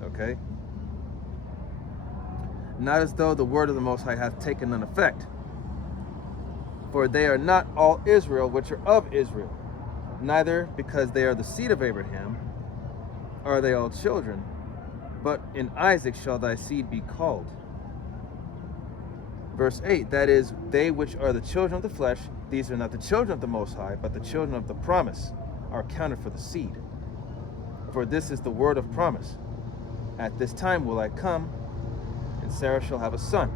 Okay? Not as though the word of the Most High hath taken none effect. For they are not all Israel which are of Israel, neither because they are the seed of Abraham are they all children, but in Isaac shall thy seed be called. Verse 8, that is, they which are the children of the flesh, these are not the children of the Most High, but the children of the promise, are counted for the seed. For this is the word of promise. At this time will I come, and Sarah shall have a son.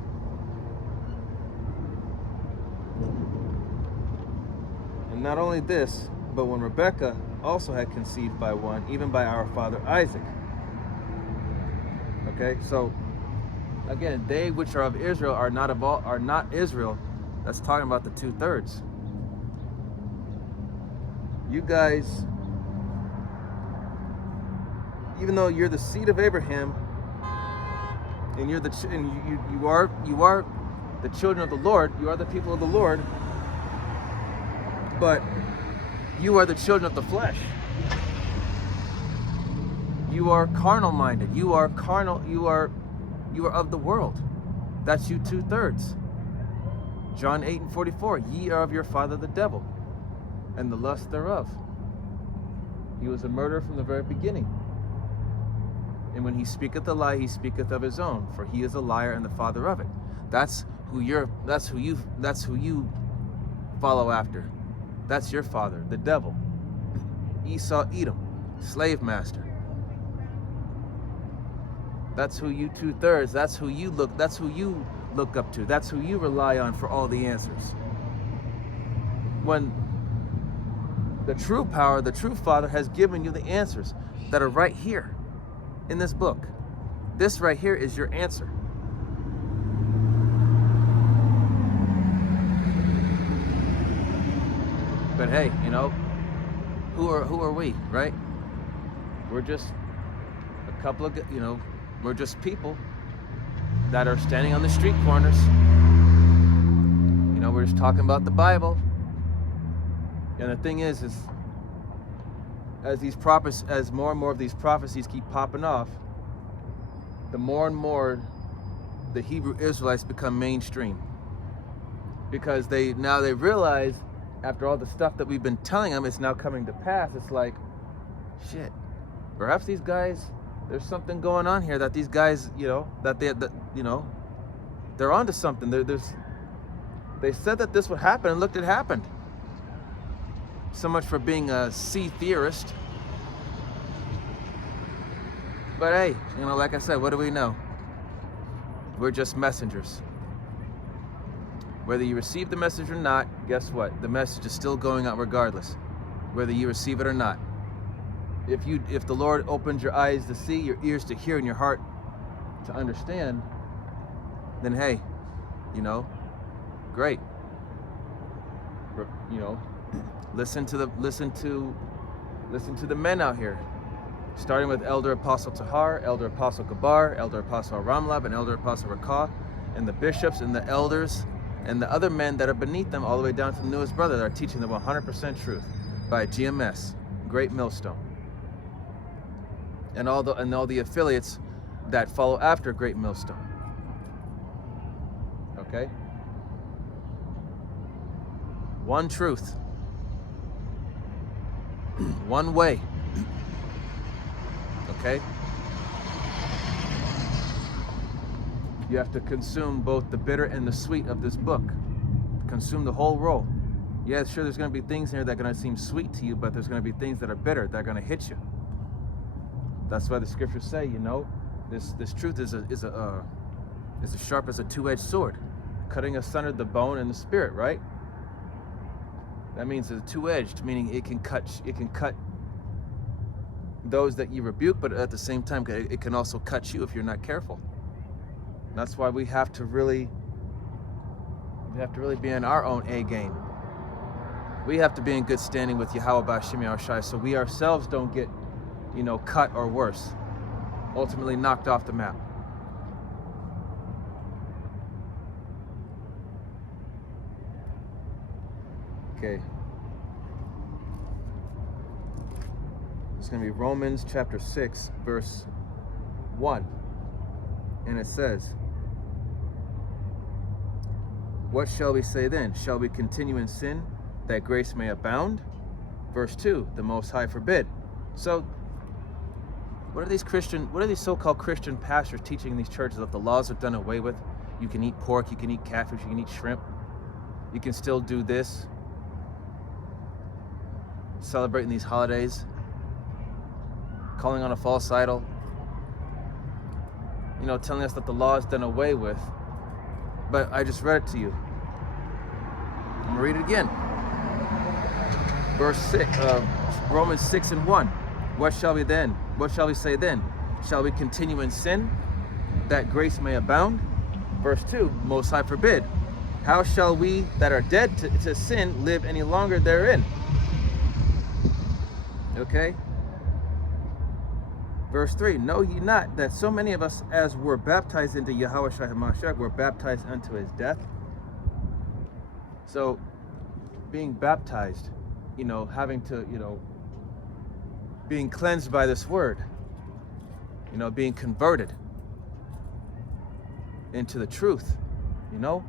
And not only this, but when Rebekah also had conceived by one, even by our father Isaac. Okay, so again, they which are of Israel are not Israel. That's talking about the 2/3. You guys, even though you're the seed of Abraham, and you are the children of the Lord, you are the people of the Lord, but you are the children of the flesh. You are carnal minded. You are carnal. You are of the world. That's you 2/3. John 8:44. Ye are of your father the devil, and the lust thereof. He was a murderer from the very beginning. And when he speaketh a lie, he speaketh of his own, for he is a liar and the father of it. That's who you follow after. That's your father, the devil. Esau, Edom, slave master. That's who you 2/3. That's who you look up to. That's who you rely on for all the answers. When the true power, the true Father has given you the answers that are right here in this book. This right here is your answer. But hey, who are we, right? We're just a couple of, we're just people that are standing on the street corners. We're just talking about the Bible. And the thing is as more and more of these prophecies keep popping off, the more and more the Hebrew Israelites become mainstream. Because they realize, after all the stuff that we've been telling them, it's now coming to pass. It's like, shit, perhaps these guys, there's something going on here that these guys, they're onto something. They said that this would happen, and look, it happened. So much for being a sea theorist. But hey, like I said, what do we know? We're just messengers. Whether you receive the message or not, guess what? The message is still going out regardless, whether you receive it or not. If the Lord opens your eyes to see, your ears to hear, and your heart to understand, then hey, great. Listen to the men out here, starting with Elder Apostle Tahar, Elder Apostle Gabar, Elder Apostle Ramlab, and Elder Apostle Rakah, and the bishops and the elders and the other men that are beneath them, all the way down to the newest brother that are teaching them 100% truth by GMS, Great Millstone, and all the affiliates that follow after Great Millstone. Okay? One truth. One way. Okay? You have to consume both the bitter and the sweet of this book. Consume the whole roll. Yeah, sure, there's going to be things here that are going to seem sweet to you, but there's going to be things that are bitter that are going to hit you. That's why the scriptures say, you know, this truth is as sharp as a two-edged sword, cutting asunder the bone and the spirit, right? That means it's two-edged, meaning it can cut those that you rebuke, but at the same time, it can also cut you if you're not careful. That's why we have to really be in our own A game. We have to be in good standing with Yahweh B'Shem Yahushai, so we ourselves don't get, you know, cut or worse, ultimately knocked off the map. Okay. It's going to be Romans chapter 6, verse 1. And it says, "What shall we say then? Shall we continue in sin that grace may abound?" Verse 2, "The Most High forbid." So, what are these so-called Christian pastors teaching in these churches that the laws are done away with? You can eat pork, you can eat catfish, you can eat shrimp. You can still do this. Celebrating these holidays. Calling on a false idol. You know, telling us that the law is done away with. But I just read it to you. I'm going to read it again. Verse 6, Romans 6 and 1. What shall we say then? Shall we continue in sin, that grace may abound? Verse 2, Most High forbid. How shall we that are dead to sin live any longer therein? Okay? Verse 3, know ye not that so many of us as were baptized into Yahweh Shai HaMashiach were baptized unto his death? So, being baptized, you know, having to, you know, being cleansed by this word, you know, being converted into the truth, you know?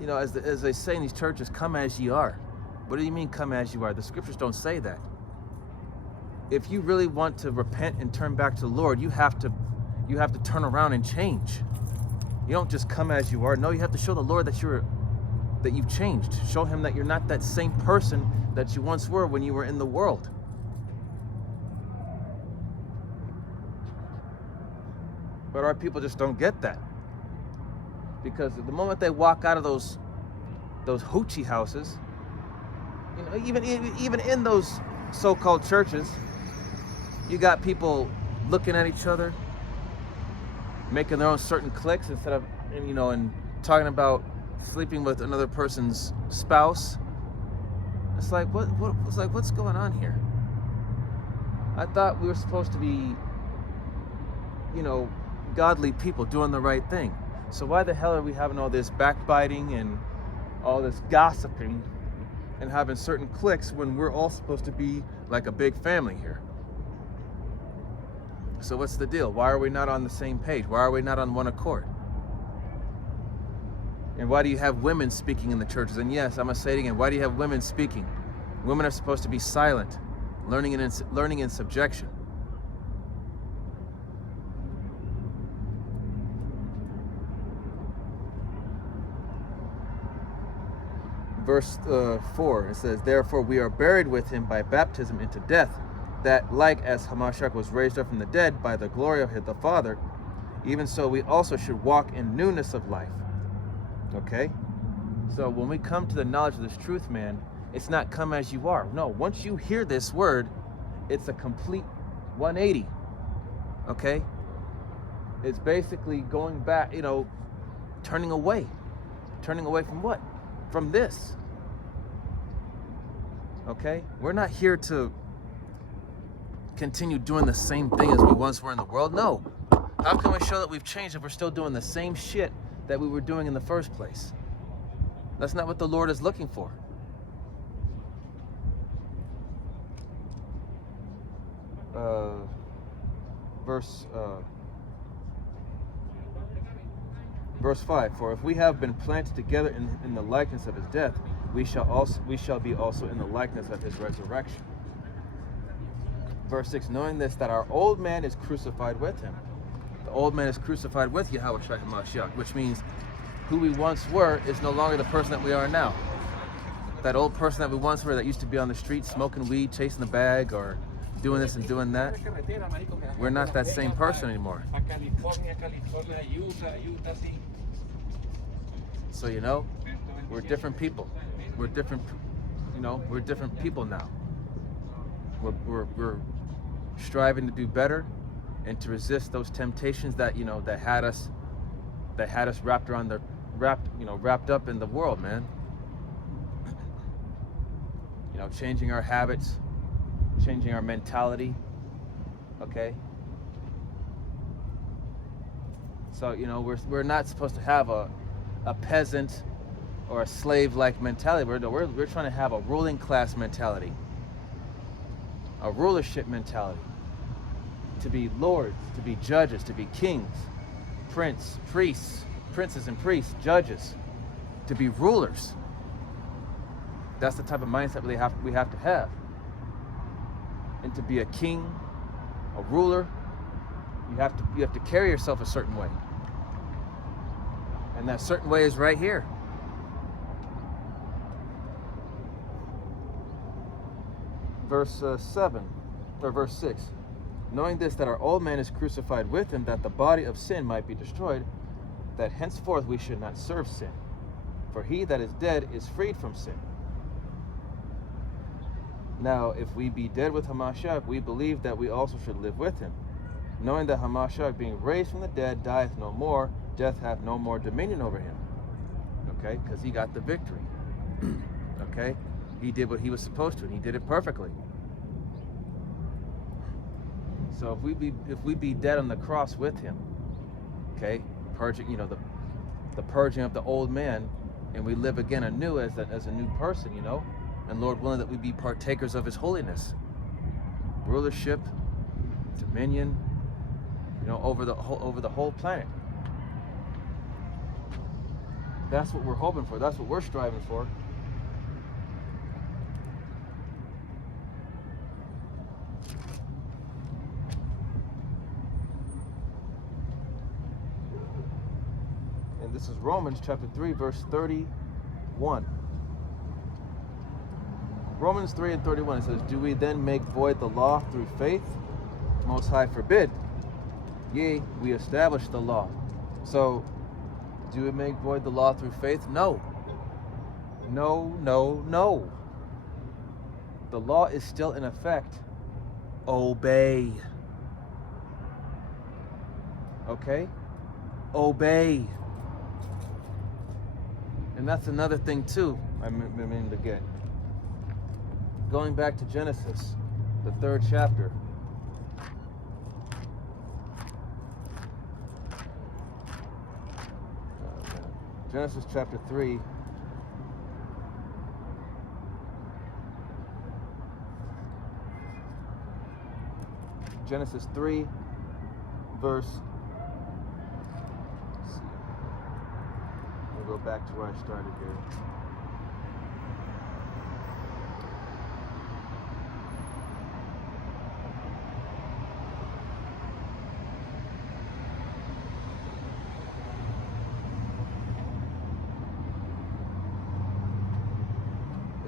You know, as they say in these churches, come as ye are. What do you mean, come as you are? The scriptures don't say that. If you really want to repent and turn back to the Lord, you have to turn around and change. You don't just come as you are. No, you have to show the Lord that you've changed. Show him that you're not that same person that you once were when you were in the world. But our people just don't get that. Because the moment they walk out of those hoochie houses, you know, even in those so-called churches, you got people looking at each other, making their own certain cliques instead of, you know, and talking about sleeping with another person's spouse. It's like, what's going on here? I thought we were supposed to be, you know, godly people doing the right thing. So why the hell are we having all this backbiting and all this gossiping and having certain cliques when we're all supposed to be like a big family here? So what's the deal? Why are we not on the same page? Why are we not on one accord? And why do you have women speaking in the churches? And yes, I'm going to say it again. Why do you have women speaking? Women are supposed to be silent, learning in subjection. Verse 4, it says, "Therefore we are buried with him by baptism into death, that like as Hamashiach was raised up from the dead by the glory of the Father, even so we also should walk in newness of life." Okay? So when we come to the knowledge of this truth, man, it's not come as you are. No, once you hear this word, it's a complete 180. Okay? It's basically going back, you know, turning away. Turning away from what? From this. Okay? We're not here to continue doing the same thing as we once were in the world. No. How can we show that we've changed if we're still doing the same shit that we were doing in the first place? That's not what the Lord is looking for. Verse 5, "For if we have been planted together in the likeness of his death, we shall be also in the likeness of his resurrection." Verse 6, "Knowing this, that our old man is crucified with him." The old man is crucified with Yahweh Shai HaMashiach, which means who we once were is no longer the person that we are now. That old person that we once were that used to be on the street smoking weed, chasing the bag, or doing this and doing that, we're not that same person anymore. So, you know, we're different people. We're different, you know, we're different people now. We're striving to do better and to resist those temptations that, you know, that had us wrapped up in the world, man. You know, changing our habits, changing our mentality, okay? So, you know, we're not supposed to have a peasant or a slave-like mentality. We're trying to have a ruling class mentality, a rulership mentality, to be lords, to be judges, to be kings, princes and priests, judges, to be rulers. That's the type of mindset we have to have. And to be a king, a ruler, you have to carry yourself a certain way. And that certain way is right here. Verse 7, or verse 6. Knowing this, that our old man is crucified with him, that the body of sin might be destroyed, that henceforth we should not serve sin. For he that is dead is freed from sin. Now, if we be dead with Hamashiach, we believe that we also should live with him, knowing that Hamashiach, being raised from the dead, dieth no more, death hath no more dominion over him. Okay, because he got the victory. Okay, he did what he was supposed to, and he did it perfectly. So if we be dead on the cross with him, okay, purging, you know, the purging of the old man, and we live again anew as a new person, you know, and Lord willing that we be partakers of his holiness, rulership, dominion, you know, over the whole planet. That's what we're hoping for. That's what we're striving for. And this is Romans chapter 3, verse 31. Romans 3 and 31, it says, do we then make void the law through faith? Most High forbid. Yea, we establish the law. So, do we make void the law through faith? No. No, no, no. The law is still in effect. Obey. Okay? Obey. And that's another thing too, I mean to get. Going back to Genesis, the 3rd chapter. Genesis chapter 3. Genesis 3, verse. Let's see. We'll go back to where I started here.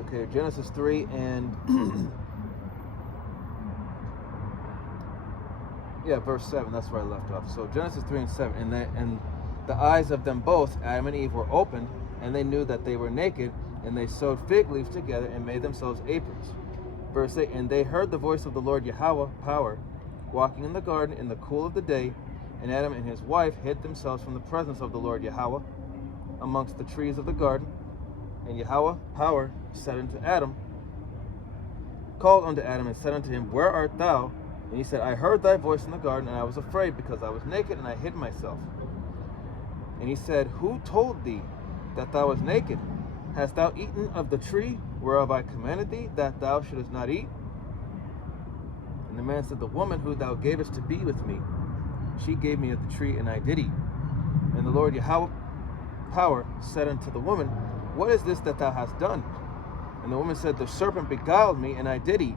Okay, Genesis 3 and yeah, verse 7, that's where I left off. So Genesis 3 and 7, and the eyes of them both, Adam and Eve, were opened, and they knew that they were naked, and they sewed fig leaves together and made themselves aprons. Verse 8, and they heard the voice of the Lord Yahweh, power, walking in the garden in the cool of the day, and Adam and his wife hid themselves from the presence of the Lord Yahweh amongst the trees of the garden. And Yahweh, power, said unto Adam, called unto Adam and said unto him, where art thou? And he said, I heard thy voice in the garden, and I was afraid, because I was naked, and I hid myself. And he said, who told thee that thou wast naked? Hast thou eaten of the tree whereof I commanded thee that thou shouldest not eat? And the man said, the woman who thou gavest to be with me, she gave me of the tree, and I did eat. And the Lord Yahweh, power, said unto the woman, what is this that thou hast done? And the woman said, the serpent beguiled me, and I did eat.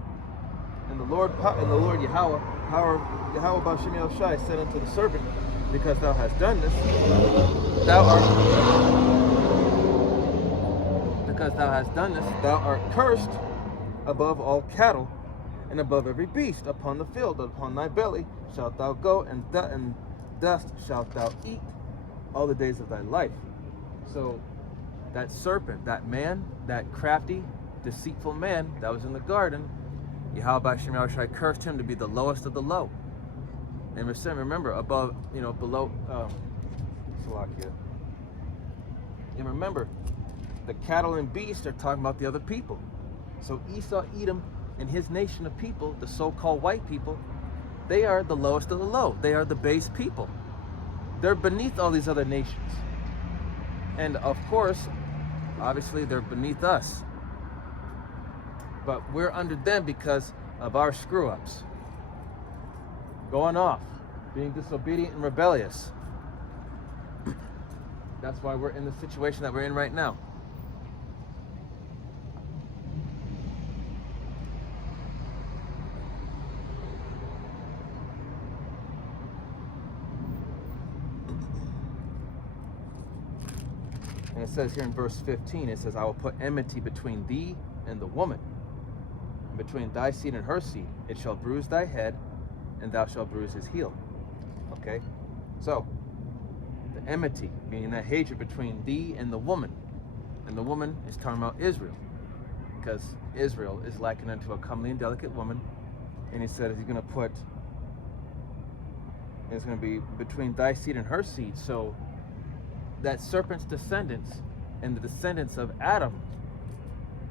And the Lord Yahweh, Yahweh Bashim El Shai, said unto the serpent, because thou hast done this, thou art because thou hast done this, thou art cursed above all cattle, and above every beast upon the field. Upon thy belly shalt thou go, and dust shalt thou eat all the days of thy life. So that serpent, that man, that crafty, deceitful man that was in the garden, Yahweh Hashem Yahushai cursed him to be the lowest of the low. And remember, above, below, Salakia. And remember, the cattle and beasts are talking about the other people. So Esau, Edom, and his nation of people, the so-called white people, they are the lowest of the low. They are the base people. They're beneath all these other nations. And of course, obviously, they're beneath us. But we're under them because of our screw-ups. Going off, being disobedient and rebellious. That's why we're in the situation that we're in right now. And it says here in verse 15, it says, I will put enmity between thee and the woman, and between thy seed and her seed. It shall bruise thy head, and thou shalt bruise his heel. Okay? So, the enmity, meaning that hatred between thee and the woman. And the woman is talking about Israel, because Israel is likened unto a comely and delicate woman. And he said, he's going to put, it's going to be between thy seed and her seed. So, that serpent's descendants and the descendants of Adam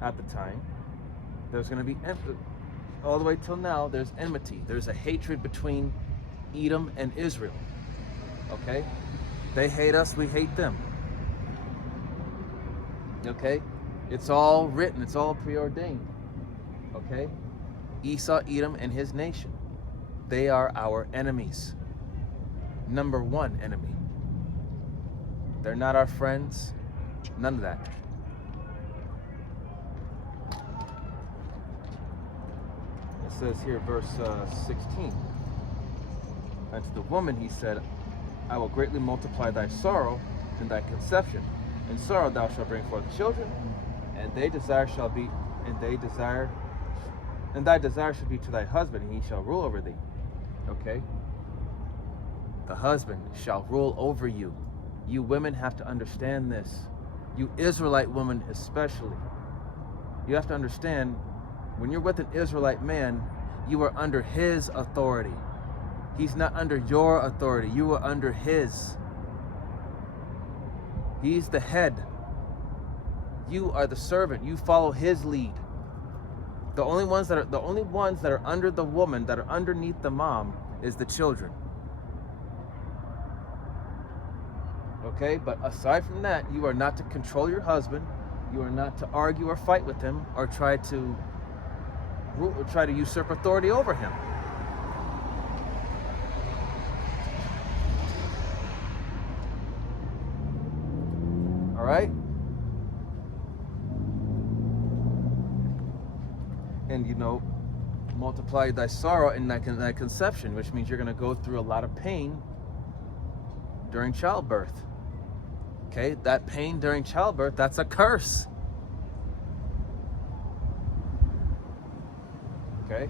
at the time, there's going to be, all the way till now, there's enmity. There's a hatred between Edom and Israel. Okay? They hate us, we hate them. Okay? It's all written, it's all preordained. Okay? Esau, Edom, and his nation. They are our enemies. Number one enemy. They're not our friends. None of that. It says here, verse 16. And to the woman he said, I will greatly multiply thy sorrow and thy conception. In sorrow thou shalt bring forth children, and thy desire shall be to thy husband, and he shall rule over thee. Okay? The husband shall rule over you. You women have to understand this. You Israelite women especially. You have to understand, when you're with an Israelite man, you are under his authority. He's not under your authority. You are under his. He's the head. You are the servant. You follow his lead. The only ones that are under the woman, that are underneath the mom, is the children. Okay, but aside from that, you are not to control your husband. You are not to argue or fight with him, or try to usurp authority over him. All right? And multiply thy sorrow in thy conception, which means you're going to go through a lot of pain during childbirth. Okay, that pain during childbirth, that's a curse. Okay?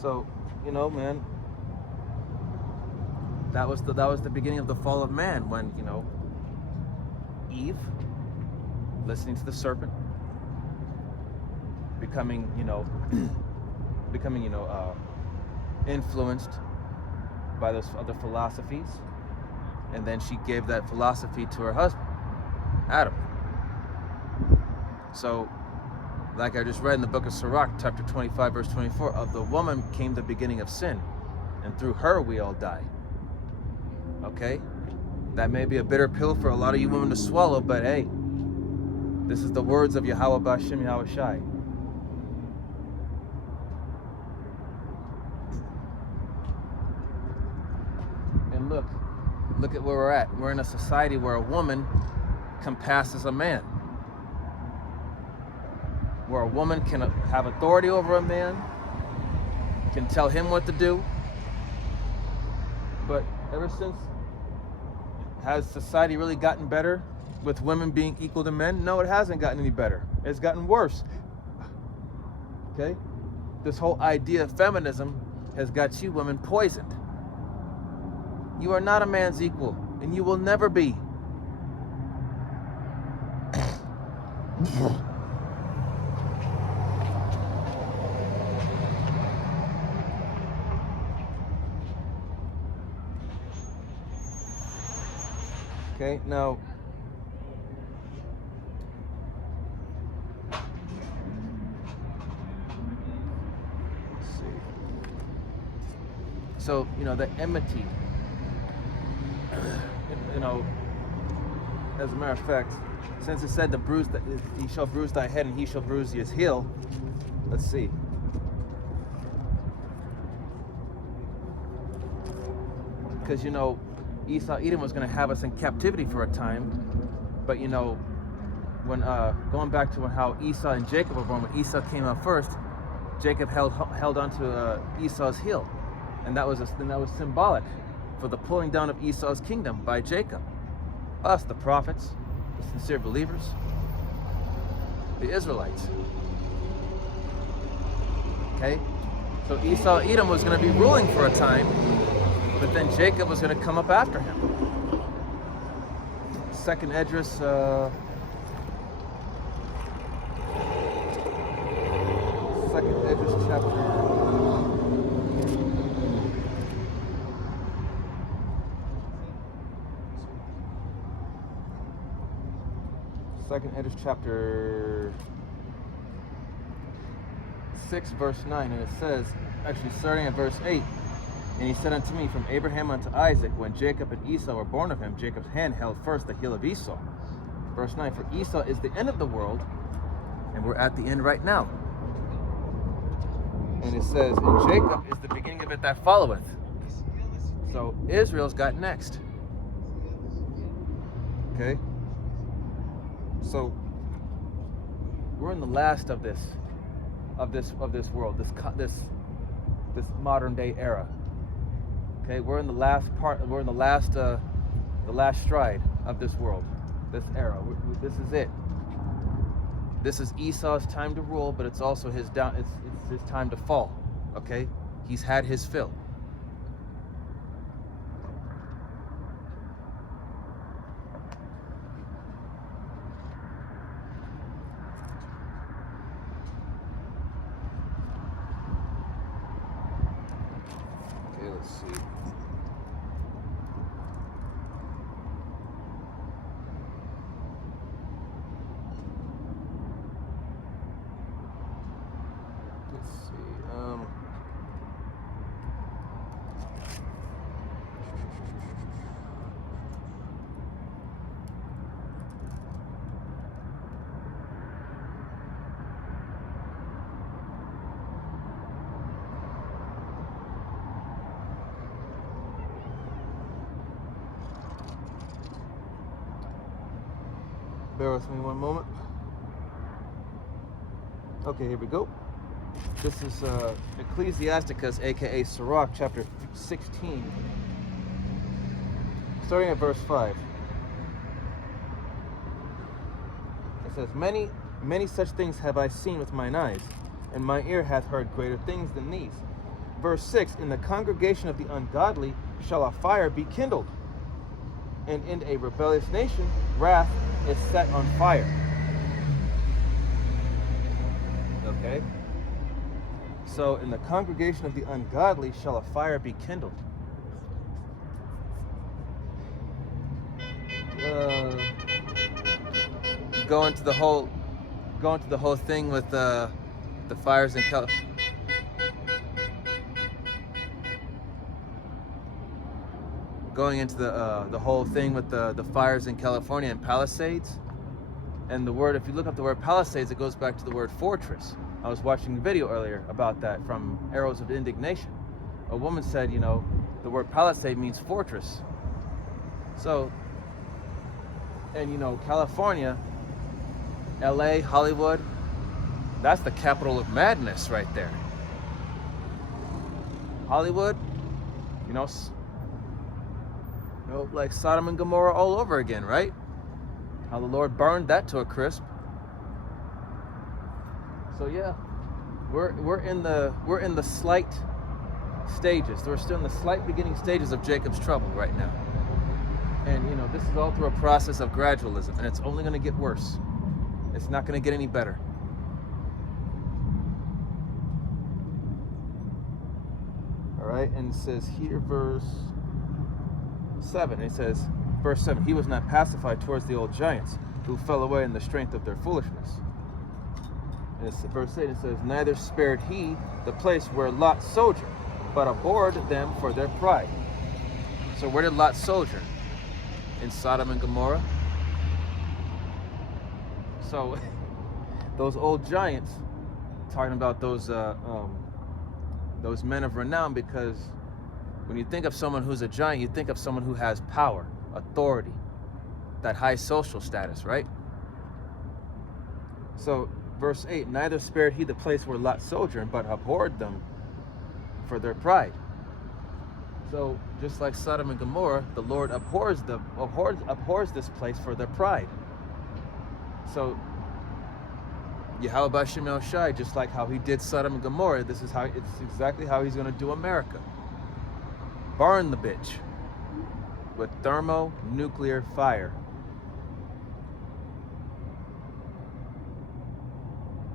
So, man, that was the beginning of the fall of man, when, Eve, listening to the serpent, becoming influenced by those other philosophies, and then she gave that philosophy to her husband, Adam. So, like I just read in the book of Sirach, chapter 25, verse 24, of the woman came the beginning of sin, and through her we all die. Okay? That may be a bitter pill for a lot of you women to swallow, but hey, this is the words of Yahweh Bashem Yahushai. And look at where we're at. We're in a society where a woman compasses a man, where a woman can have authority over a man, can tell him what to do. But ever since, has society really gotten better with women being equal to men? No, it hasn't gotten any better. It's gotten worse. Okay? This whole idea of feminism has got you women poisoned. You are not a man's equal, and you will never be. Okay, now let's see. So, the enmity, as a matter of fact, since it said he shall bruise thy head and he shall bruise his heel, let's see. Because, Esau, Edom was going to have us in captivity for a time, but when going back to how Esau and Jacob were born, when Esau came out first, Jacob held onto Esau's heel, and that was symbolic for the pulling down of Esau's kingdom by Jacob. Us, the prophets, the sincere believers, the Israelites. Okay, so Esau, Edom was going to be ruling for a time. But then Jacob was going to come up after him. Second Esdras, chapter. Second Esdras chapter 6, verse 9, and it says, actually starting at verse 8. And he said unto me, from Abraham unto Isaac, when Jacob and Esau were born of him, Jacob's hand held first the heel of Esau. Verse 9, for Esau is the end of the world, and we're at the end right now. And it says, and Jacob is the beginning of it that followeth. So Israel's got next. Okay? So we're in the last of this world, this modern day era. Okay, we're in the last part. We're in the last stride of this world, this era. This is it. This is Esau's time to rule, but it's also his down. It's his time to fall. Okay, he's had his fill. Okay, let's see. Bear with me one moment. Okay, here we go. This is Ecclesiasticus, aka Sirach, chapter 16, starting at verse 5. It says, Many such things have I seen with mine eyes, and my ear hath heard greater things than these. Verse 6, in the congregation of the ungodly shall a fire be kindled, and in a rebellious nation wrath is set on fire. Okay? So in the congregation of the ungodly shall a fire be kindled. Go into the whole thing with the fires in California. Going into the whole thing with the fires in California and Palisades, and the word, if you look up the word Palisades, it goes back to the word fortress. I was watching a video earlier about that from Arrows of Indignation. A woman said, the word Palisade means fortress. So And you know, California, LA, Hollywood, that's the capital of madness right there. Hollywood, you know, like Sodom and Gomorrah all over again, right? How the Lord burned that to a crisp. So yeah, we're in the slight stages. We're still in the slight beginning stages of Jacob's trouble right now. And you know, this is all through a process of gradualism, and it's only going to get worse. It's not going to get any better. All right, and it says here, verse 7, it says, verse 7, he was not pacified towards the old giants who fell away in the strength of their foolishness. And it's verse 8, it says, neither spared he the place where Lot sojourned, but abhorred them for their pride. So where did Lot sojourn? In Sodom and Gomorrah. So those old giants, talking about those men of renown, because when you think of someone who's a giant, you think of someone who has power, authority, that high social status, right? So verse 8, neither spared he the place where Lot sojourned, but abhorred them for their pride. So just like Sodom and Gomorrah, the Lord abhors this place for their pride. So Yahweh B'Shem Yahushai, just like how he did Sodom and Gomorrah, it's exactly how he's going to do America. Burn the bitch with thermonuclear fire.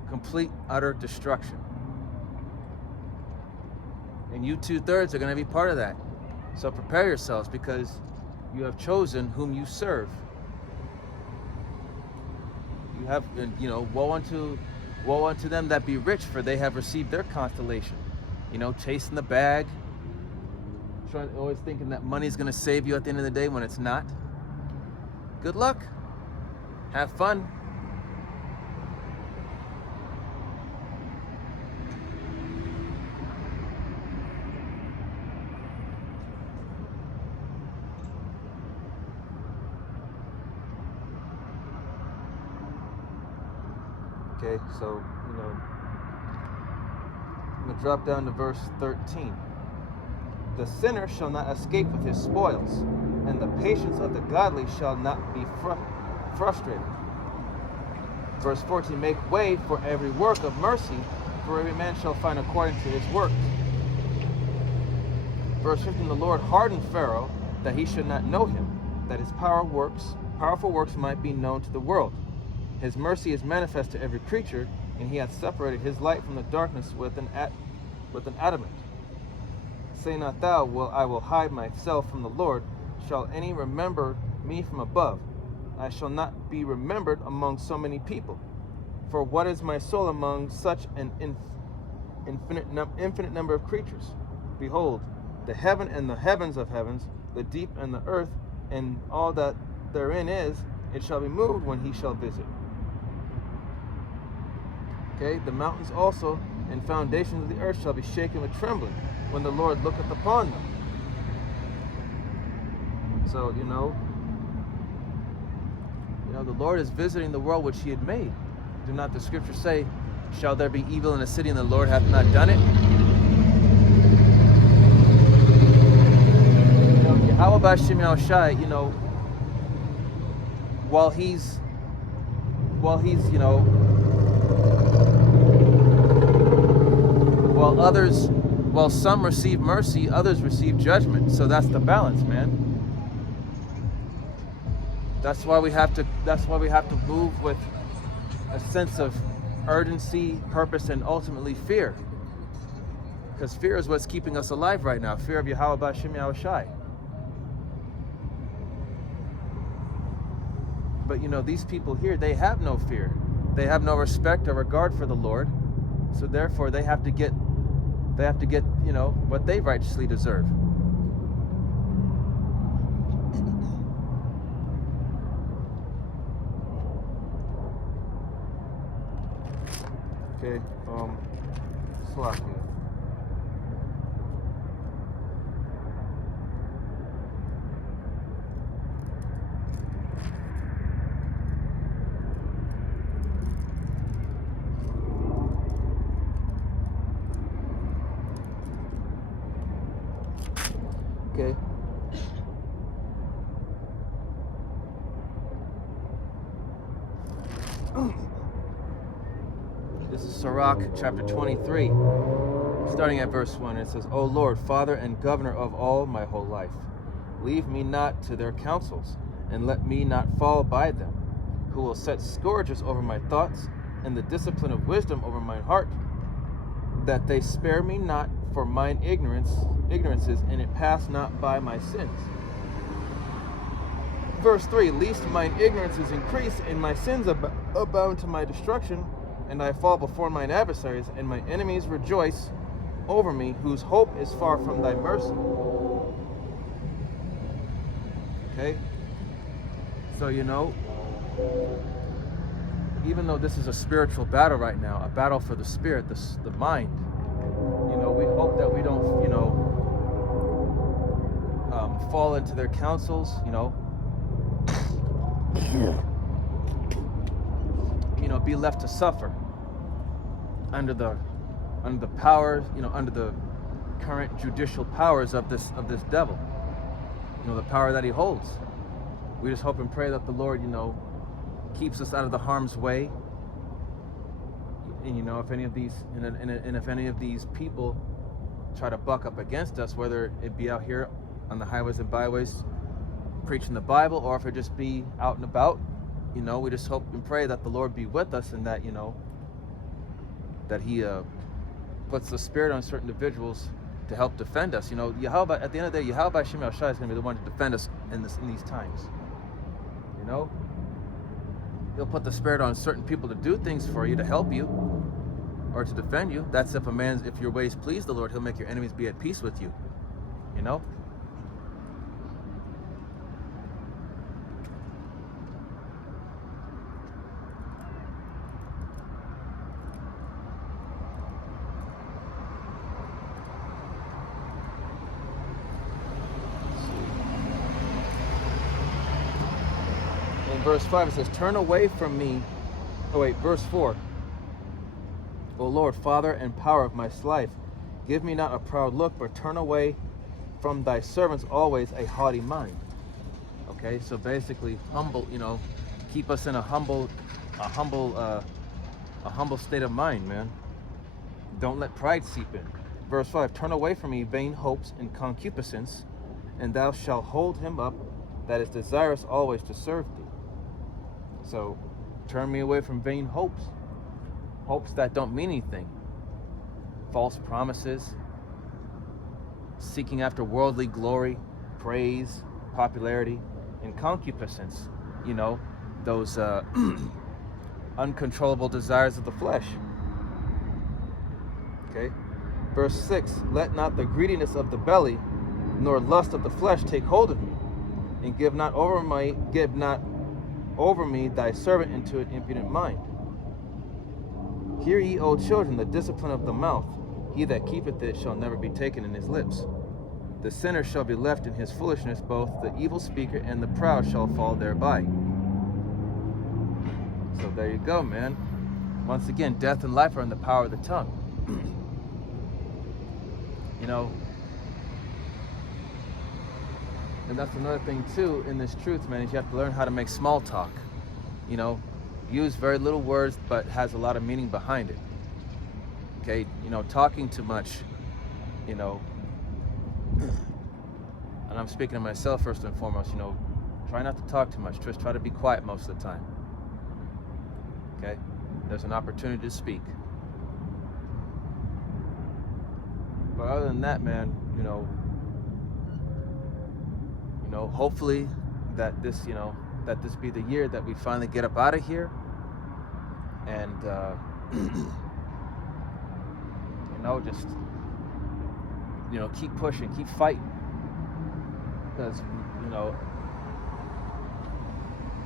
Complete, utter destruction. And you 2/3 are going to be part of that. So prepare yourselves, because you have chosen whom you serve. You have, you know, woe unto them that be rich, for they have received their constellation. You know, chasing the bag, always thinking that money's going to save you at the end of the day when it's not. Good luck. Have fun. Okay, so, you know, I'm going to drop down to verse 13. The sinner shall not escape with his spoils, and the patience of the godly shall not be frustrated. Verse 14, make way for every work of mercy, for every man shall find according to his work. Verse 15, the Lord hardened Pharaoh, that he should not know him, that his powerful works might be known to the world. His mercy is manifest to every creature, and he hath separated his light from the darkness with an adamant. Say not thou, I will hide myself from the Lord. Shall any remember me from above? I shall not be remembered among so many people. For what is my soul among such an infinite number of creatures? Behold, the heaven and the heavens of heavens, the deep and the earth, and all that therein is, it shall be moved when he shall visit. Okay, the mountains also and foundations of the earth shall be shaken with trembling when the Lord looketh upon them. So, you know, the Lord is visiting the world which he had made. Do not the scriptures say, shall there be evil in a city and the Lord hath not done it? You know, Yahweh B'Shem Yahushai, you know, while he's, you know, while some receive mercy, others receive judgment. So that's the balance, man. That's why we have to move with a sense of urgency, purpose, and ultimately fear. Because fear is what's keeping us alive right now. Fear of Yahweh B'Shem Yahushai. But you know, these people here, they have no fear. They have no respect or regard for the Lord. So therefore they have to get, you know, what they righteously deserve. Okay, Slakia. Okay. This is Sirach chapter 23, starting at verse 1. It says, O Lord, Father and Governor of all my whole life, leave me not to their counsels, and let me not fall by them, who will set scourges over my thoughts, and the discipline of wisdom over mine heart, that they spare me not for mine ignorances, and it pass not by my sins. Verse 3, Lest mine ignorances increase, and my sins abound to my destruction, and I fall before mine adversaries, and my enemies rejoice over me, whose hope is far from thy mercy. Okay? So, even though this is a spiritual battle right now, a battle for the spirit, the mind, we hope that we don't, fall into their counsels, be left to suffer under the powers, under the current judicial powers of this devil, the power that he holds. We just hope and pray that the Lord, keeps us out of the harm's way. And if any of these if any of these people try to buck up against us, whether it be out here on the highways and byways preaching the Bible, or if it just be out and about, we just hope and pray that the Lord be with us, and that that He puts the Spirit on certain individuals to help defend us. Yahweh, at the end of the day, Yahweh Shem Yahshai is going to be the one to defend us in these times. He'll put the Spirit on certain people to do things for you, to help you, or to defend you. That's if your ways please the Lord, He'll make your enemies be at peace with you. Verse 5, it says, turn away from me. Verse 4. O Lord, Father and power of my life, give me not a proud look, but turn away from thy servants always a haughty mind. Okay, so basically humble, keep us in a humble state of mind, man. Don't let pride seep in. Verse 5, turn away from me vain hopes and concupiscence, and thou shalt hold him up that is desirous always to serve thee. So, turn me away from vain hopes that don't mean anything, false promises, seeking after worldly glory, praise, popularity, and concupiscence, those uncontrollable desires of the flesh. Okay, verse 6, let not the greediness of the belly nor lust of the flesh take hold of me, and give not over me thy servant into an impudent mind. Hear ye, O children, the discipline of the mouth. He that keepeth it shall never be taken in his lips. The sinner shall be left in his foolishness, both the evil speaker and the proud shall fall thereby. So there you go, man. Once again, death and life are in the power of the tongue. And that's another thing too in this truth, man, is you have to learn how to make small talk. Use very little words, but has a lot of meaning behind it. Okay, talking too much, and I'm speaking to myself first and foremost, try not to talk too much. Just try to be quiet most of the time. Okay, there's an opportunity to speak. But other than that, man, hopefully that this be the year that we finally get up out of here, and just keep pushing, keep fighting, because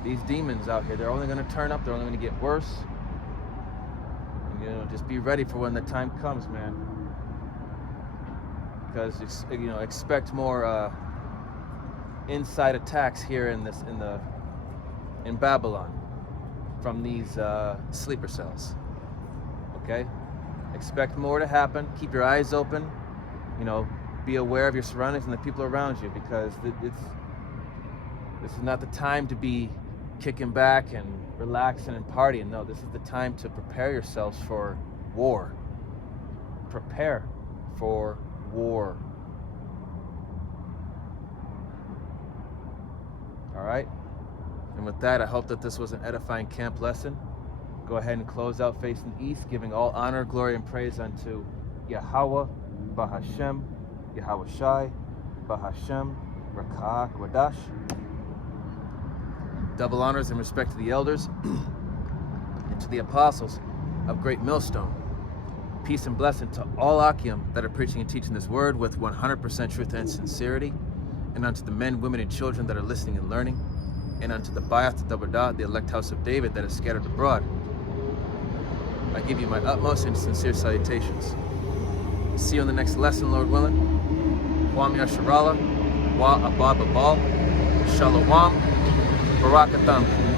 these demons out here, they're only going to turn up, they're only going to get worse, and just be ready for when the time comes, man, because expect more inside attacks here in Babylon from these sleeper cells. Okay, expect more to happen. Keep your eyes open. be aware of your surroundings and the people around you, because this is not the time to be kicking back and relaxing and partying. No, this is the time to prepare yourselves for war. Prepare for war. All right? And with that, I hope that this was an edifying camp lesson. Go ahead and close out facing east, giving all honor, glory, and praise unto Yahweh, Bahashem, Yahweh Shai, Bahashem, Rakah, Wadash. Double honors and respect to the elders and to the apostles of Great Millstone. Peace and blessing to all Akim that are preaching and teaching this word with 100% truth and sincerity, and unto the men, women, and children that are listening and learning, and unto the Bayath Dabadah, the elect house of David that is scattered abroad. I give you my utmost and sincere salutations. See you in the next lesson, Lord willing. Kwam Yasharala, Wa Abba Babal, Shalom, Barakatam.